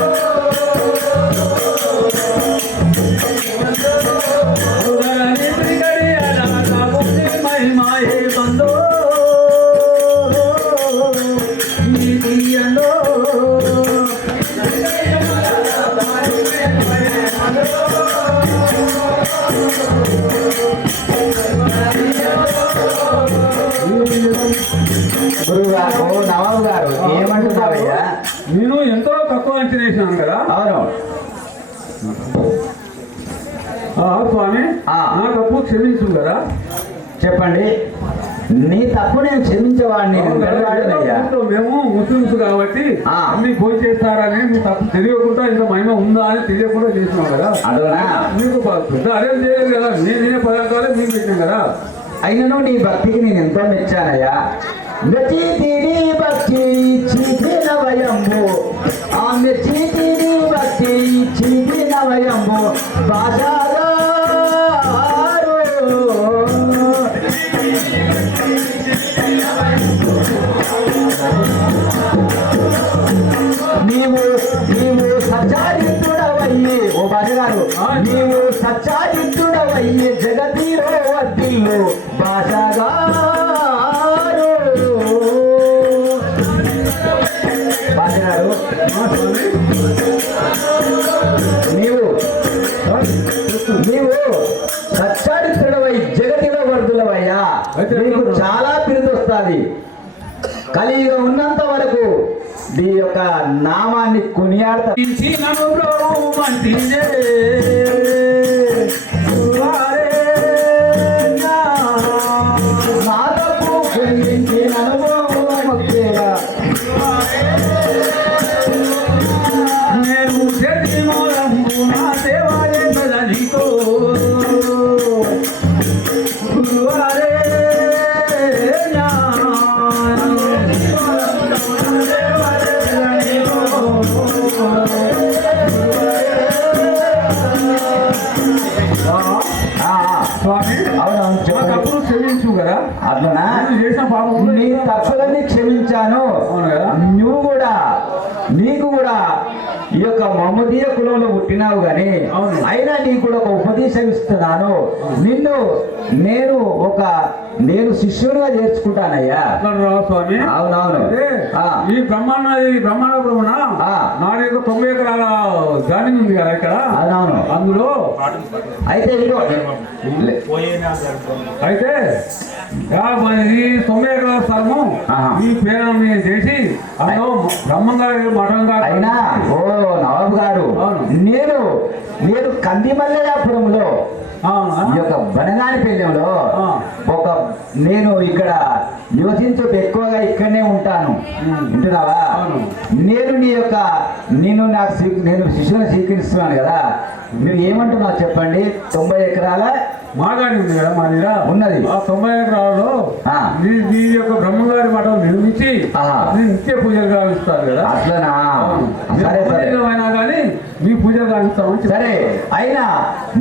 ధరణి శ్రీ గడియాల దావుని మహిమ ఏమందో గురుగారు, నవాబు గారు ఏమంటున్నావయ్యా? నేను ఎంతో తక్కువ అంచనా వేసినాను కదా. అవును. స్వామి, నా తప్పు క్షమించు కదా. చెప్పండి. నీ తప్పు నేను క్షమించేవాడిని. మేము ముస్లిమ్స్ కాబట్టి అన్ని భోజనం చేస్తారని మీ తప్పు తెలియకుండా ఇంత మహిమ ఉందా అని తెలియకుండా చేసినాం కదా. అదనా మీకు పెద్ద అరేంజ్ చేయలేదు కదా. నేనే పదార్థాలే మేము పెట్టినాం కదా. అయినను నీ భక్తికి నేను ఎంతో మెచ్చానయ్యా. మెచ్చితిని భక్తి చితిన వయంబు, ఆ మెచ్చితిని భక్తి చితిన వయంబు భాషాగారు. నీవు సత్యాజిత్తుడవయ్యి, ఓ భాషగారు, నీవు సత్యాజిత్తుడవయ్యి జగతిలో వర్తిల్లు భాషగారు. భాషగారు, నీవు సత్యాజిత్తుడవై జగతిలో వర్ధులవయ్యా. నీకు చాలా బిరుదు వస్తుంది. కలియుగ ఉన్నంత వరకు నీ యొక్క నామాన్ని కొనియాడతా. నా తప్పు గురించి నేను చేతి మూలంబు నా సేవ నీతో గురువారే స్వామి, అవునవును చెప్పండి. తప్పులు క్షమించు కదా. అట్లనా? చేసిన పాపం నీ తప్పులన్నీ క్షమించాను. అవును కదా. నువ్వు కూడా నీకు కూడా ఈ యొక్క మహమ్మదీయ కులంలో పుట్టినావు గాని అవును. అయినా నీకు కూడా ఒక ఉపదేశం ఇస్తున్నాను. నిన్ను నేను శిష్యుడిగా చేర్చుకుంటానయ్యా. స్వామి, అవునవును. ఈ బ్రహ్మాండ బ్రహ్మణ నాడు 90 ఎకరాల జామీన్ ఉంది కదా ఇక్కడ. అవునవును. అందులో అయితే అయితే ఈ 90 ఎకరాల స్థలము ఈ పేరు చేసి అందులో బ్రహ్మంగారు మఠంగా అయినా ఓ నవాబు గారు, నేను కందిమల్లయాపురంలో ఈ యొక్క బనగాని పెళ్ళంలో నేను ఇక్కడ నివసించు ఎక్కువగా ఇక్కడనే ఉంటాను. వింటున్నావా? నేను శిష్యుని స్వీకరిస్తున్నాను కదా. మీరు ఏమంటున్నావు చెప్పండి. 90 ఎకరాల మాగాడి ఉంది కదా మా దగ్గర ఉన్నది. ఆ 90 ఎకరాలలో మీ యొక్క బ్రహ్మంగారి మఠం నిర్మించి నిత్య పూజలు గావిస్తారు కదా. అట్లనా? అయినా కానీ మీ పూజలు గావిస్తామని. సరే, అయినా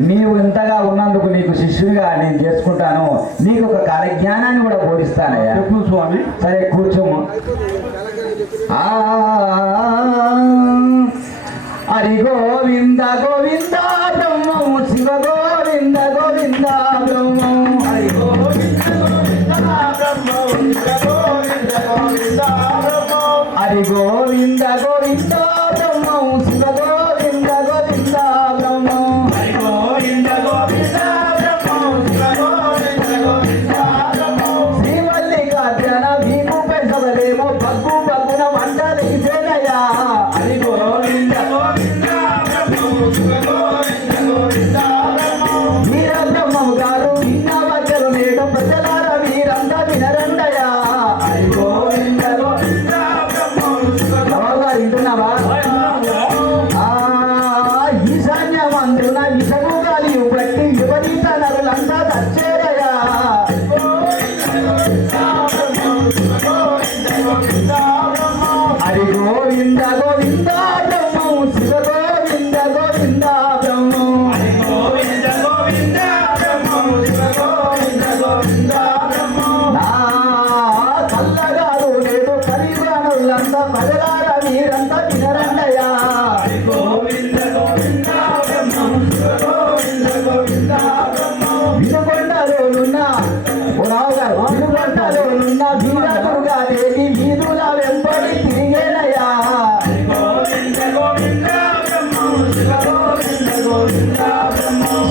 నీవు ఇంతగా ఉన్నందుకు నీకు శిష్యునిగా నేను చేసుకుంటాను. నీకు ఒక కాలజ్ఞానాన్ని కూడా బోధిస్తానయ్యా. చెప్పు స్వామి. సరే కూర్చోము. హరి గోవింద గోవింద బ్రహ్మం, శివ గోవింద గోవింద బ్రహ్మం, హరి గోవింద గోవింద బ్రహ్మం, శివ గోవింద గోవింద బ్రహ్మం, హరి గోవింద గోవింద బ్రహ్మం, శివ గోవింద గోవింద బ్రహ్మం, హరి గోవింద గోవింద బ్రహ్మం, శివ గోవింద గోవింద బ్రహ్మం. శ్రీమల్లికార్జున భీము పెంచవలేమో పగ్గు పగ్గున మంట దిగిసేనయ్యా. హరి గోవింద గోవింద బ్రహ్మం, శివ గోవింద గోవింద బ్రహ్మం. వీర బ్రహ్మం గారు విన్న వజ్రం నేడు ప్రజలార వీరంతా వినరండయా. హరి గోవింద గోవింద బ్రహ్మం, శివ గోవింద. వింటున్నావా? ఈశాన్య మందున విషము గాలి బట్టి విపరీత కొండలో నున్న వీరదుర్గా దేవి వీధుల వెంబడి తిరిగేనయా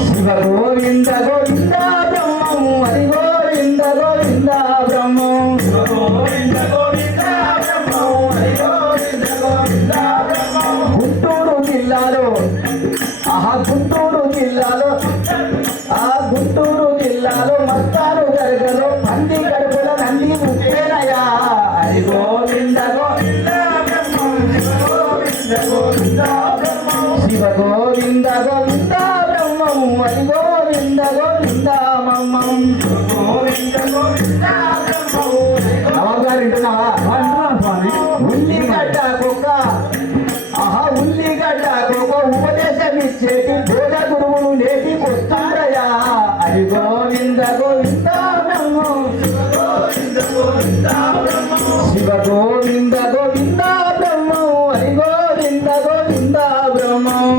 శివ గోవింద గోవింద బ్రహ్మం హరి గోవింద గోవింద బ్రహ్మం గుంటూరు జిల్లాలో గుంటూరు జిల్లాలో మస్తాను దర్గలో పంది కడుపుల నంది ముప్పేనయా హరి గోవింద గోవింద శివ గోవింద గోవింద బ్రహ్మం హరి గోవింద గోవింద మమ్మం నవగారు వింటున్నావా స్వామి ఉల్లిగడ్డ కుక్క ఉల్లిగడ్డ కుక్క ఉపదేశం ఇచ్చేటి బోధ గురువులు నేటికొస్తారయా హరి గోవింద గోవింద బ్రహ్మం శివ గోవింద గోవింద బ్రహ్మం హరి గోవింద గోవింద బ్రహ్మం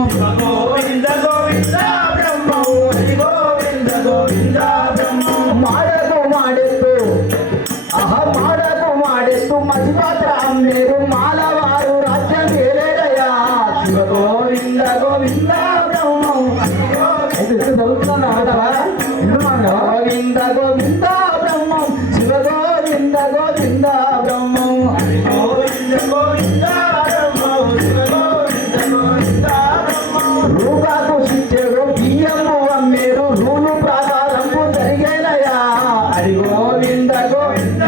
మాడకు మాడెత్తు మసిపాత్ర అమ్మేరు మాలవారు రాజ్యం ఏలేరయా శివ గోవింద గోవింద బ్రహ్మం గోవింద గోవింద బ్రహ్మం శివ గోవింద గోవింద బ్రహ్మం రూపాకు శిక్షరు బియ్యము అమ్మేరు రూలు ప్రాకారము జరిగేనయా హరి గోవింద గోవింద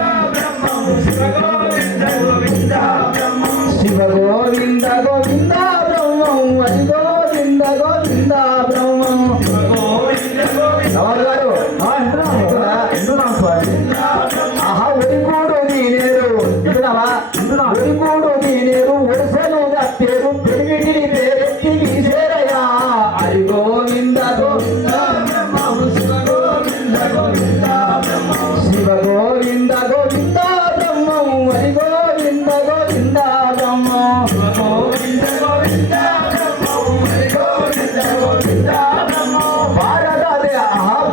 శివ గోవింద గోవింద బ్రహ్మం హరి గోవింద గోవింద బ్రహ్మం గారు ఒడిగూడు నీనేరు ఒడిగూడు నీనేరు ఒడిసెలు పేరు పెరిగిటిని పేరెత్తి తీసేరయా హరి గోవింద గోవింద శివ గోవింద గోవింద బ్రహ్మం హరి గోవింద గోవింద బ్రహ్మం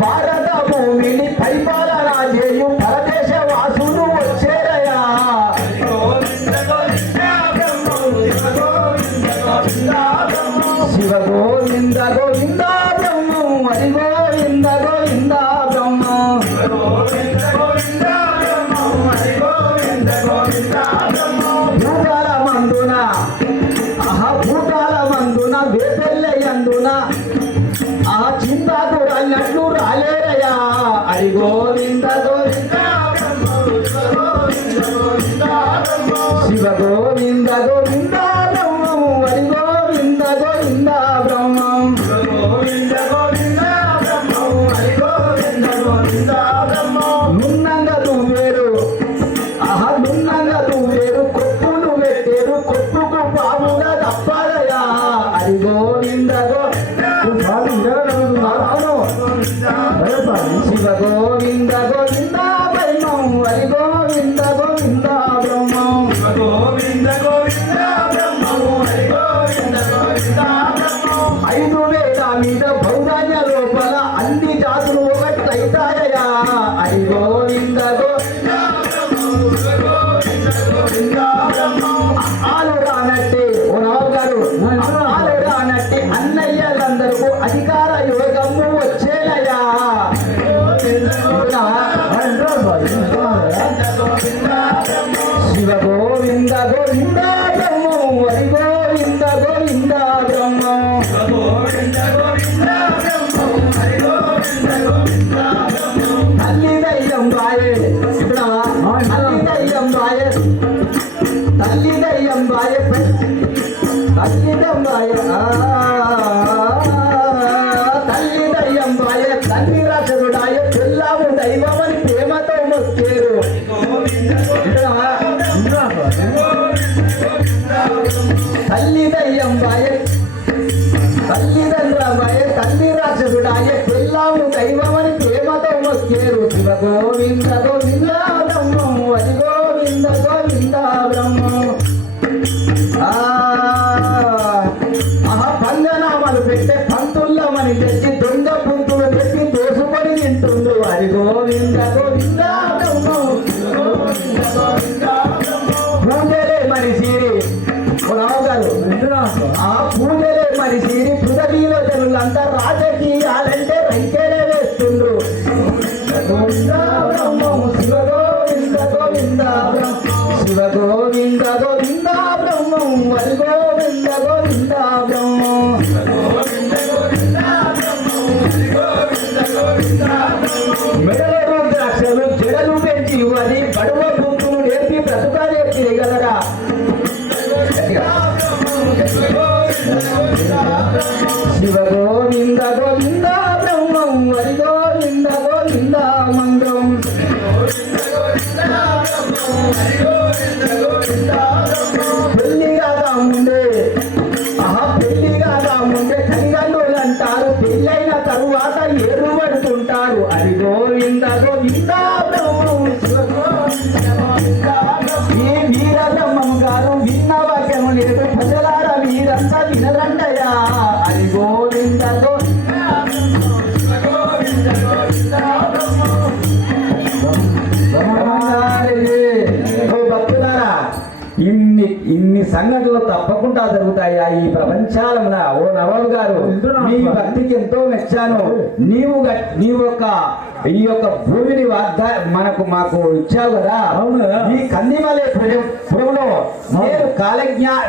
భారత భూమిని పరిపాలన చేయు పరదేశ వాసులు వచ్చేరయా శివ గోవింద గోవింద బ్రహ్మం హరి గోవింద గోవింద బ్రహ్మం భూతాల మందున వేపెల్లయందున చింతాదురన్నట్లు రాలేరయా హరి గోవింద గోవింద శివ గోవింద గోవింద బ్రహ్మం హరి గోవింద గోవింద బ్రహ్మం నున్నంగా నువ్వేరు కొప్పులు పెట్టేరు కొప్పుకు పాముల తప్పాలయా హరి గోవింద శివ గోవింద గోవింద బ్రహ్మం హరి గోవింద గోవింద బ్రహ్మం 5 వేల మీద భౌరాజ లోపల అన్ని జాతులు ఒకటైతాయా హరి గోవింద ఆలు రానట్టే ఓ రావు గారు ఆలు రానట్టే అన్నయ్యలందరూ అధికార యోగము వచ్చేలయా శివ గోవింద గోవింద బ్రహ్మం హరి గోవింద గోవింద బ్రహ్మం తల్లి దైవం బాయే తల్లి దైవం బాయే తల్లి దైవం బాయే తల్లి దైవం బాయే తల్లి దైవం బాయే తల్లి రసగుడాయే పిల్లము దైవమని ప్రేమతో మొక్కేరు తల్లి దయ్యం బాయే తల్లిదండ్రుల బాయే తల్లి రాజుడాయే పిల్లము దైవమని ప్రేమతో మొక్కేరు శివ గోవింద గోవింద బ్రహ్మం హరి గోవింద గోవింద బ్రహ్మం పంగనామాలు పెట్టే పంతుల్లమని తెచ్చి దొంగ పుంతులు పెట్టి దోసుకొని తింటుండ్రు హరి గోవింద గోవింద బ్రహ్మం నీవది బడువ బుద్ధులు నేర్పి బ్రతుకాలే తిరగలరా శివ గోవింద గోవింద బ్రహ్మం హరి గోవింద గోవింద మంగళం పెళ్లిగా ముందే పెళ్లిగా ముందే తల్లిదండ్రులు అంటారు పెళ్ళైన తరువాత ఏరు పడుతుంటారు హరి గోవింద గోవింద బ్రహ్మం ఈ వీర బ్రహ్మం గారు విన్న వాక్యము లేదు ప్రజలార వీరంతా వినరండయా హరి గోవింద భక్తులారా ఇన్ని సంఘటనలు తప్పకుండా జరుగుతాయా ఈ ప్రపంచాలమున ఓ నవాబు గారు మీ భక్తికి ఎంతో మెచ్చాను ఈ యొక్క భూమిని మాకు ఇచ్చావు కదా ఈ కందిమలే పురంలో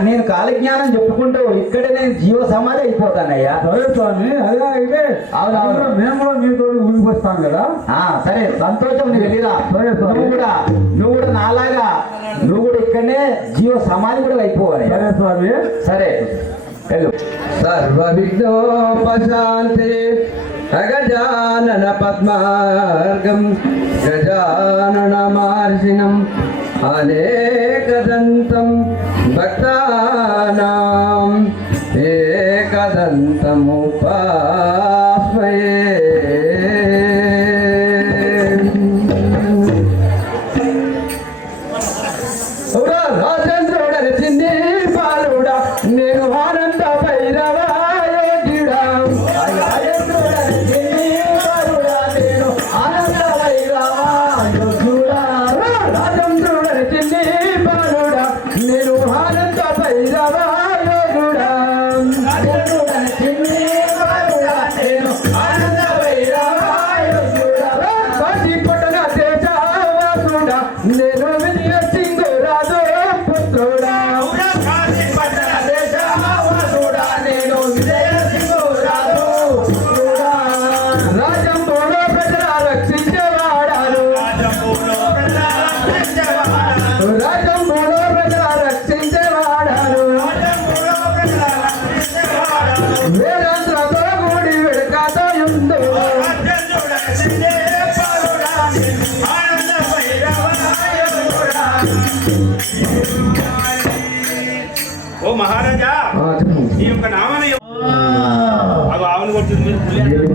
నేను కాలజ్ఞానం చెప్పుకుంటూ ఇక్కడే నేను జీవ సమాధి అయిపోతానయ్యా స్వామి అదే అయితే అవునవును మేము కూడా మీతో ఊగిపోస్తాం కదా సరే సంతోషం నువ్వు వెళ్ళిరా నువ్వు కూడా నాలాగా నువ్వు కూడా ఇక్కడనే జీవ సమాధి కూడా అయిపోవాలి సరే స్వామి సరే వెళ్ళు సర్వవిఘ్నోపశాంతే అగజానన పద్మార్గం గజానన మార్జినం అనేకదంతం భక్తానాం ఏకదంతముపాస్మయే రాజేంద్రుడని చిన్ని బాలుడా నేను ఆనంద భైరవాయోగిడా రాజేంద్రుడని చిన్ని బాలుడా నేను ఆనంద భైరవాయోగుడా రాజేంద్రుడని చిన్ని బాలుడా నేను ఆనంద భైరవాయోగుడా రాజేంద్రుడని చిన్ని బాలుడా నేను ఆనంద భైరవాయోగుడా కాశీ పట్టణ దేశవాసుడా నేను విజయ సింగురాజు పుత్రుడా నేను విజయ సింగురాజు పుత్రుడా రాజంబోలో ప్రజల రక్షించేవాడాను రాజంబోలో ప్రజల రక్షించేవాడాను వేదాంతతో కూడి వెడకాతో ఉందో ఓ మహారాజా ఈ యొక్క నామని ఆవును కొట్టింది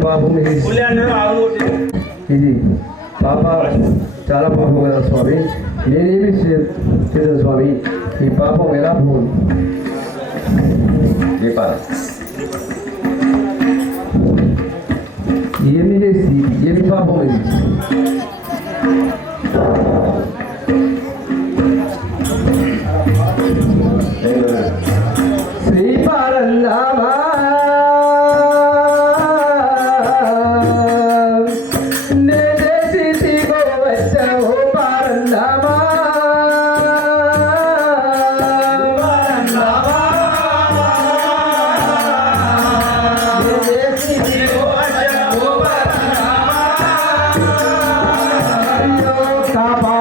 పాపం పులి అన్నారు ఆవును కొట్టింది ఇది పాప చాలా పాపం కదా స్వామి నేనేమి చేశాను స్వామి ఈ పాపం ఎలా పోను ఏమి చేసి ఏమి పాపం ఇది శ్రీపారందామా పాప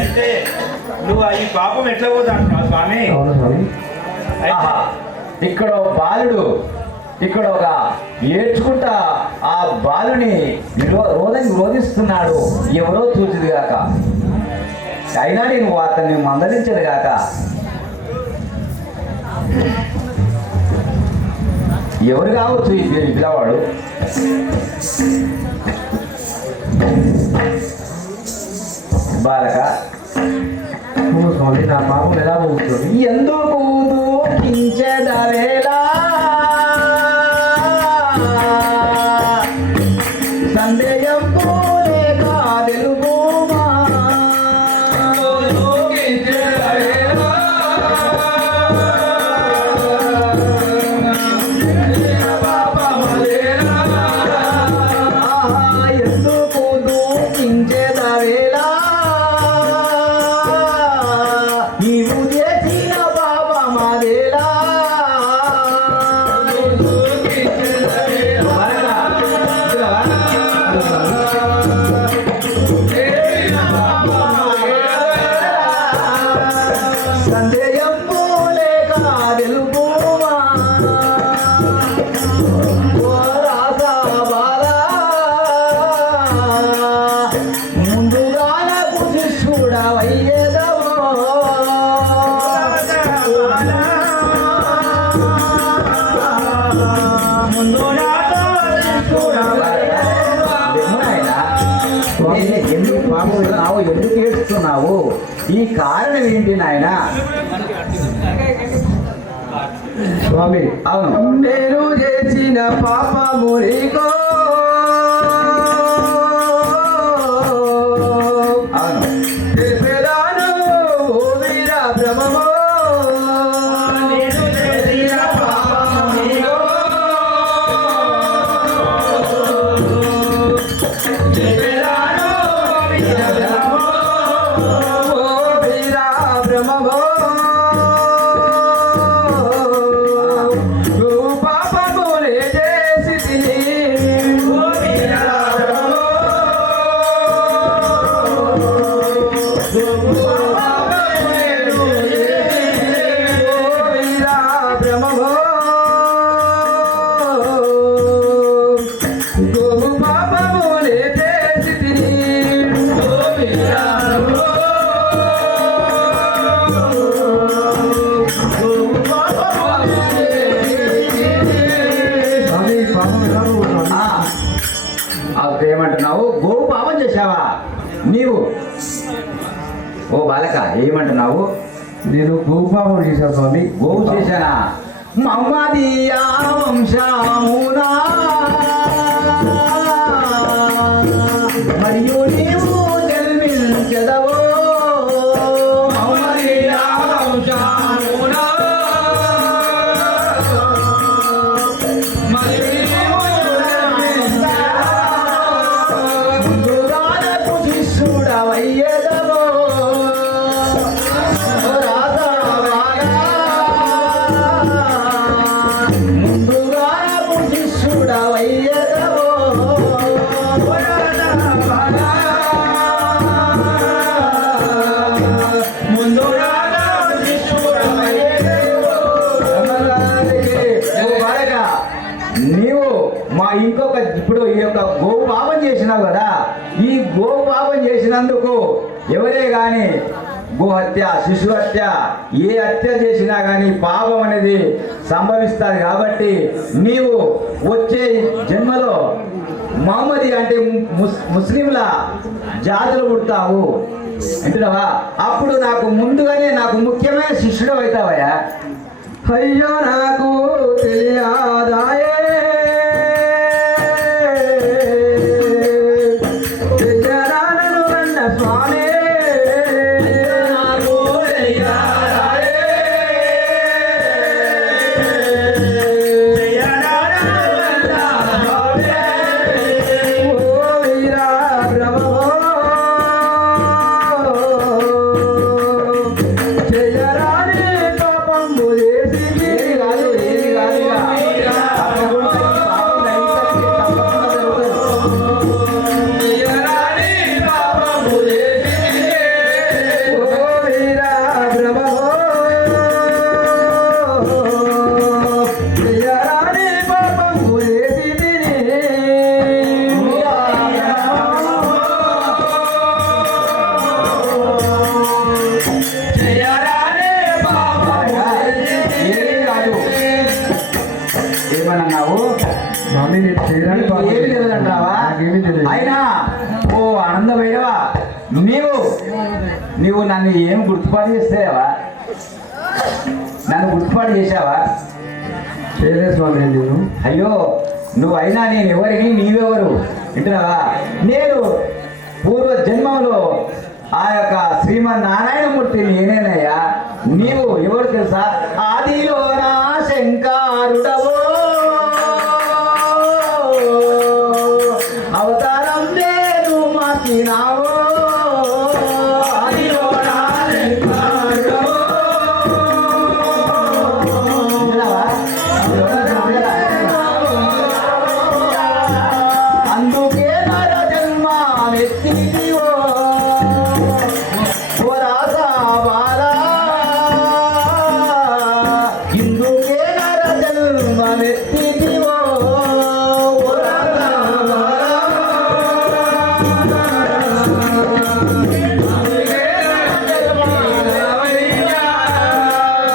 అయితే నువ్వు ఈ పాపం ఎట్లా పోతా అంటున్నావు స్వామి? అవును స్వామి. ఆహా, ఇక్కడ ఒక బాలుడు ఇక్కడ ఒక ఏడ్చుకుంటా ఆ బాలుని రోధిస్తున్నాడు, ఎవరో చూచిది గాక. అయినా నేను అతన్ని మందలించదు గాక. ఎవరు కావచ్చు ఈ పిల్లవాడు? బాలక, అవును స్వామి, నా పాపం ఎలా పోతుంది? ఎందుకు దూకించెదవేలా సందేహం పోలే కాదెలుగుమా ఎందుకు దూకించెదవేలా నీవు చేసిన పాపమదేలా సందేహం పోలే కాదెలుగుమా ఓ రాసా బాలా ముందుగా నాకు శిష్యుడవయ్యేదవో ఎందుకు పాముతున్నావు, ఎందుకు ఏడుస్తున్నావు? ఈ కారణం ఏంటి నాయన? స్వామి, అవును, నేను చేసిన పాపము నీకో అవును. తెలిపేదాను ఓ వీర భ్రమమో. ఏమంటున్నావు? గోవు పాపం చేశావా నీవు? ఓ బాలక, ఏమంటున్నావు? నేను గోపాపం చేశాను స్వామి. గోవు చేశానా? మమ్మదియా వంశమునా మరియు నీవు జన్మించదవో మమ్మదియా వంశమునా మరియు నీవు ముందుగానకు శిష్యుడవయ్యేదవో ముందుగానకు శిష్యుడవయ్యేదవో నీవు మా ఇంకొక ఇప్పుడు ఈ యొక్క గోవు పాపం చేసినావు కదా, ఈ గోవు పాపం చేసినందుకు ఎవరే గాని గోహత్య, శిశు హత్య, ఏ హత్య చేసినా కానీ పాపం అనేది సంభవిస్తుంది. కాబట్టి నీవు వచ్చే జన్మలో మహమ్మది అంటే ముస్లింల జాతులు పుడతావు అంటున్నావా? అప్పుడు నాకు ముందుగానే నాకు ముఖ్యమైన శిష్యుడు అవుతావయ్యా. అయ్యో నాకు తెలియదాయే తెలియరానను అన్న స్వామి. చేయడానికి పాపం ఏమి తెలియదంటావా? నాకేమీ తెలియదు. అయినా ఓ ఆనందమైనవా నీవు నన్ను ఏం గుర్తుపాటు చేస్తావా? నన్ను గుర్తుపాటు చేశావా? చేయలేదు స్వామి నేను. అయ్యో నువ్వైనా నేను ఎవరిని నీవెవరు వింటున్నావా? నేను పూర్వ జన్మంలో ఆ యొక్క శ్రీమన్నారాయణమూర్తి నేనేనయ్యా. నీవు ఎవరు తెలుసా? ఆదిలో నా శంకరుడవో అవతారం లేదు మార్చినావో. ఆదిలో నా శంకరుడవో. వింటున్నావా? అందుకే నర జన్మ ఎత్తివో ఓ రాసా బాలా. ఇందుకే నర జన్మ ఎత్తివో ఓ రాసా బాలా.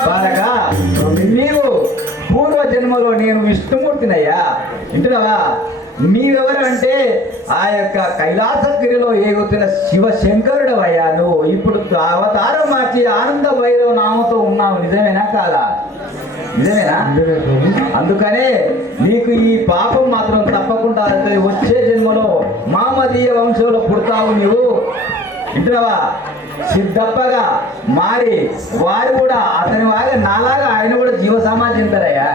బాలగా నీవు పూర్వ జన్మలో నేను విష్ణుమూర్తినయ్యా. వింటున్నావా? నీవెవరు అంటే ఆ యొక్క కైలాసగిరిలో ఏగుతున్న శివశంకరుడు అయ్యా. నువ్వు ఇప్పుడు అవతారం మార్చి ఆనంద భైరవ నామంతో ఉన్నావు. నిజమేనా కాదా? నిజమేనా? అందుకనే నీకు ఈ పాపం మాత్రం తప్పకుండా అవుతుంది. వచ్చే జన్మలో మామదీయ వంశంలో పుడతావు నీవు. వింటున్నావా? సిద్ధప్పగా మారి వారు కూడా అతని వాగా నాలాగా ఆయన కూడా జీవ సమాజం చెందారయ్యా.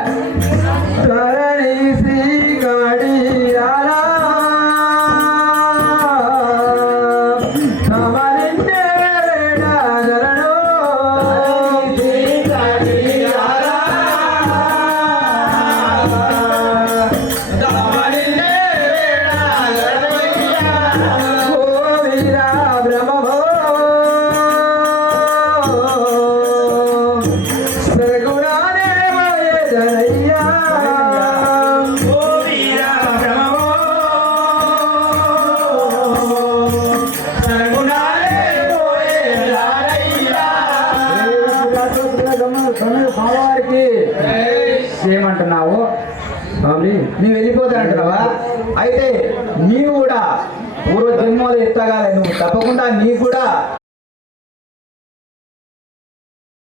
స్వామివారికి ఏమంటున్నావు? స్వామి నీవు వెళ్ళిపోతానంటున్నావా? అయితే నీవు కూడా పూర్వ జన్మలో ఎత్తగాలి. నువ్వు తప్పకుండా నీకు కూడా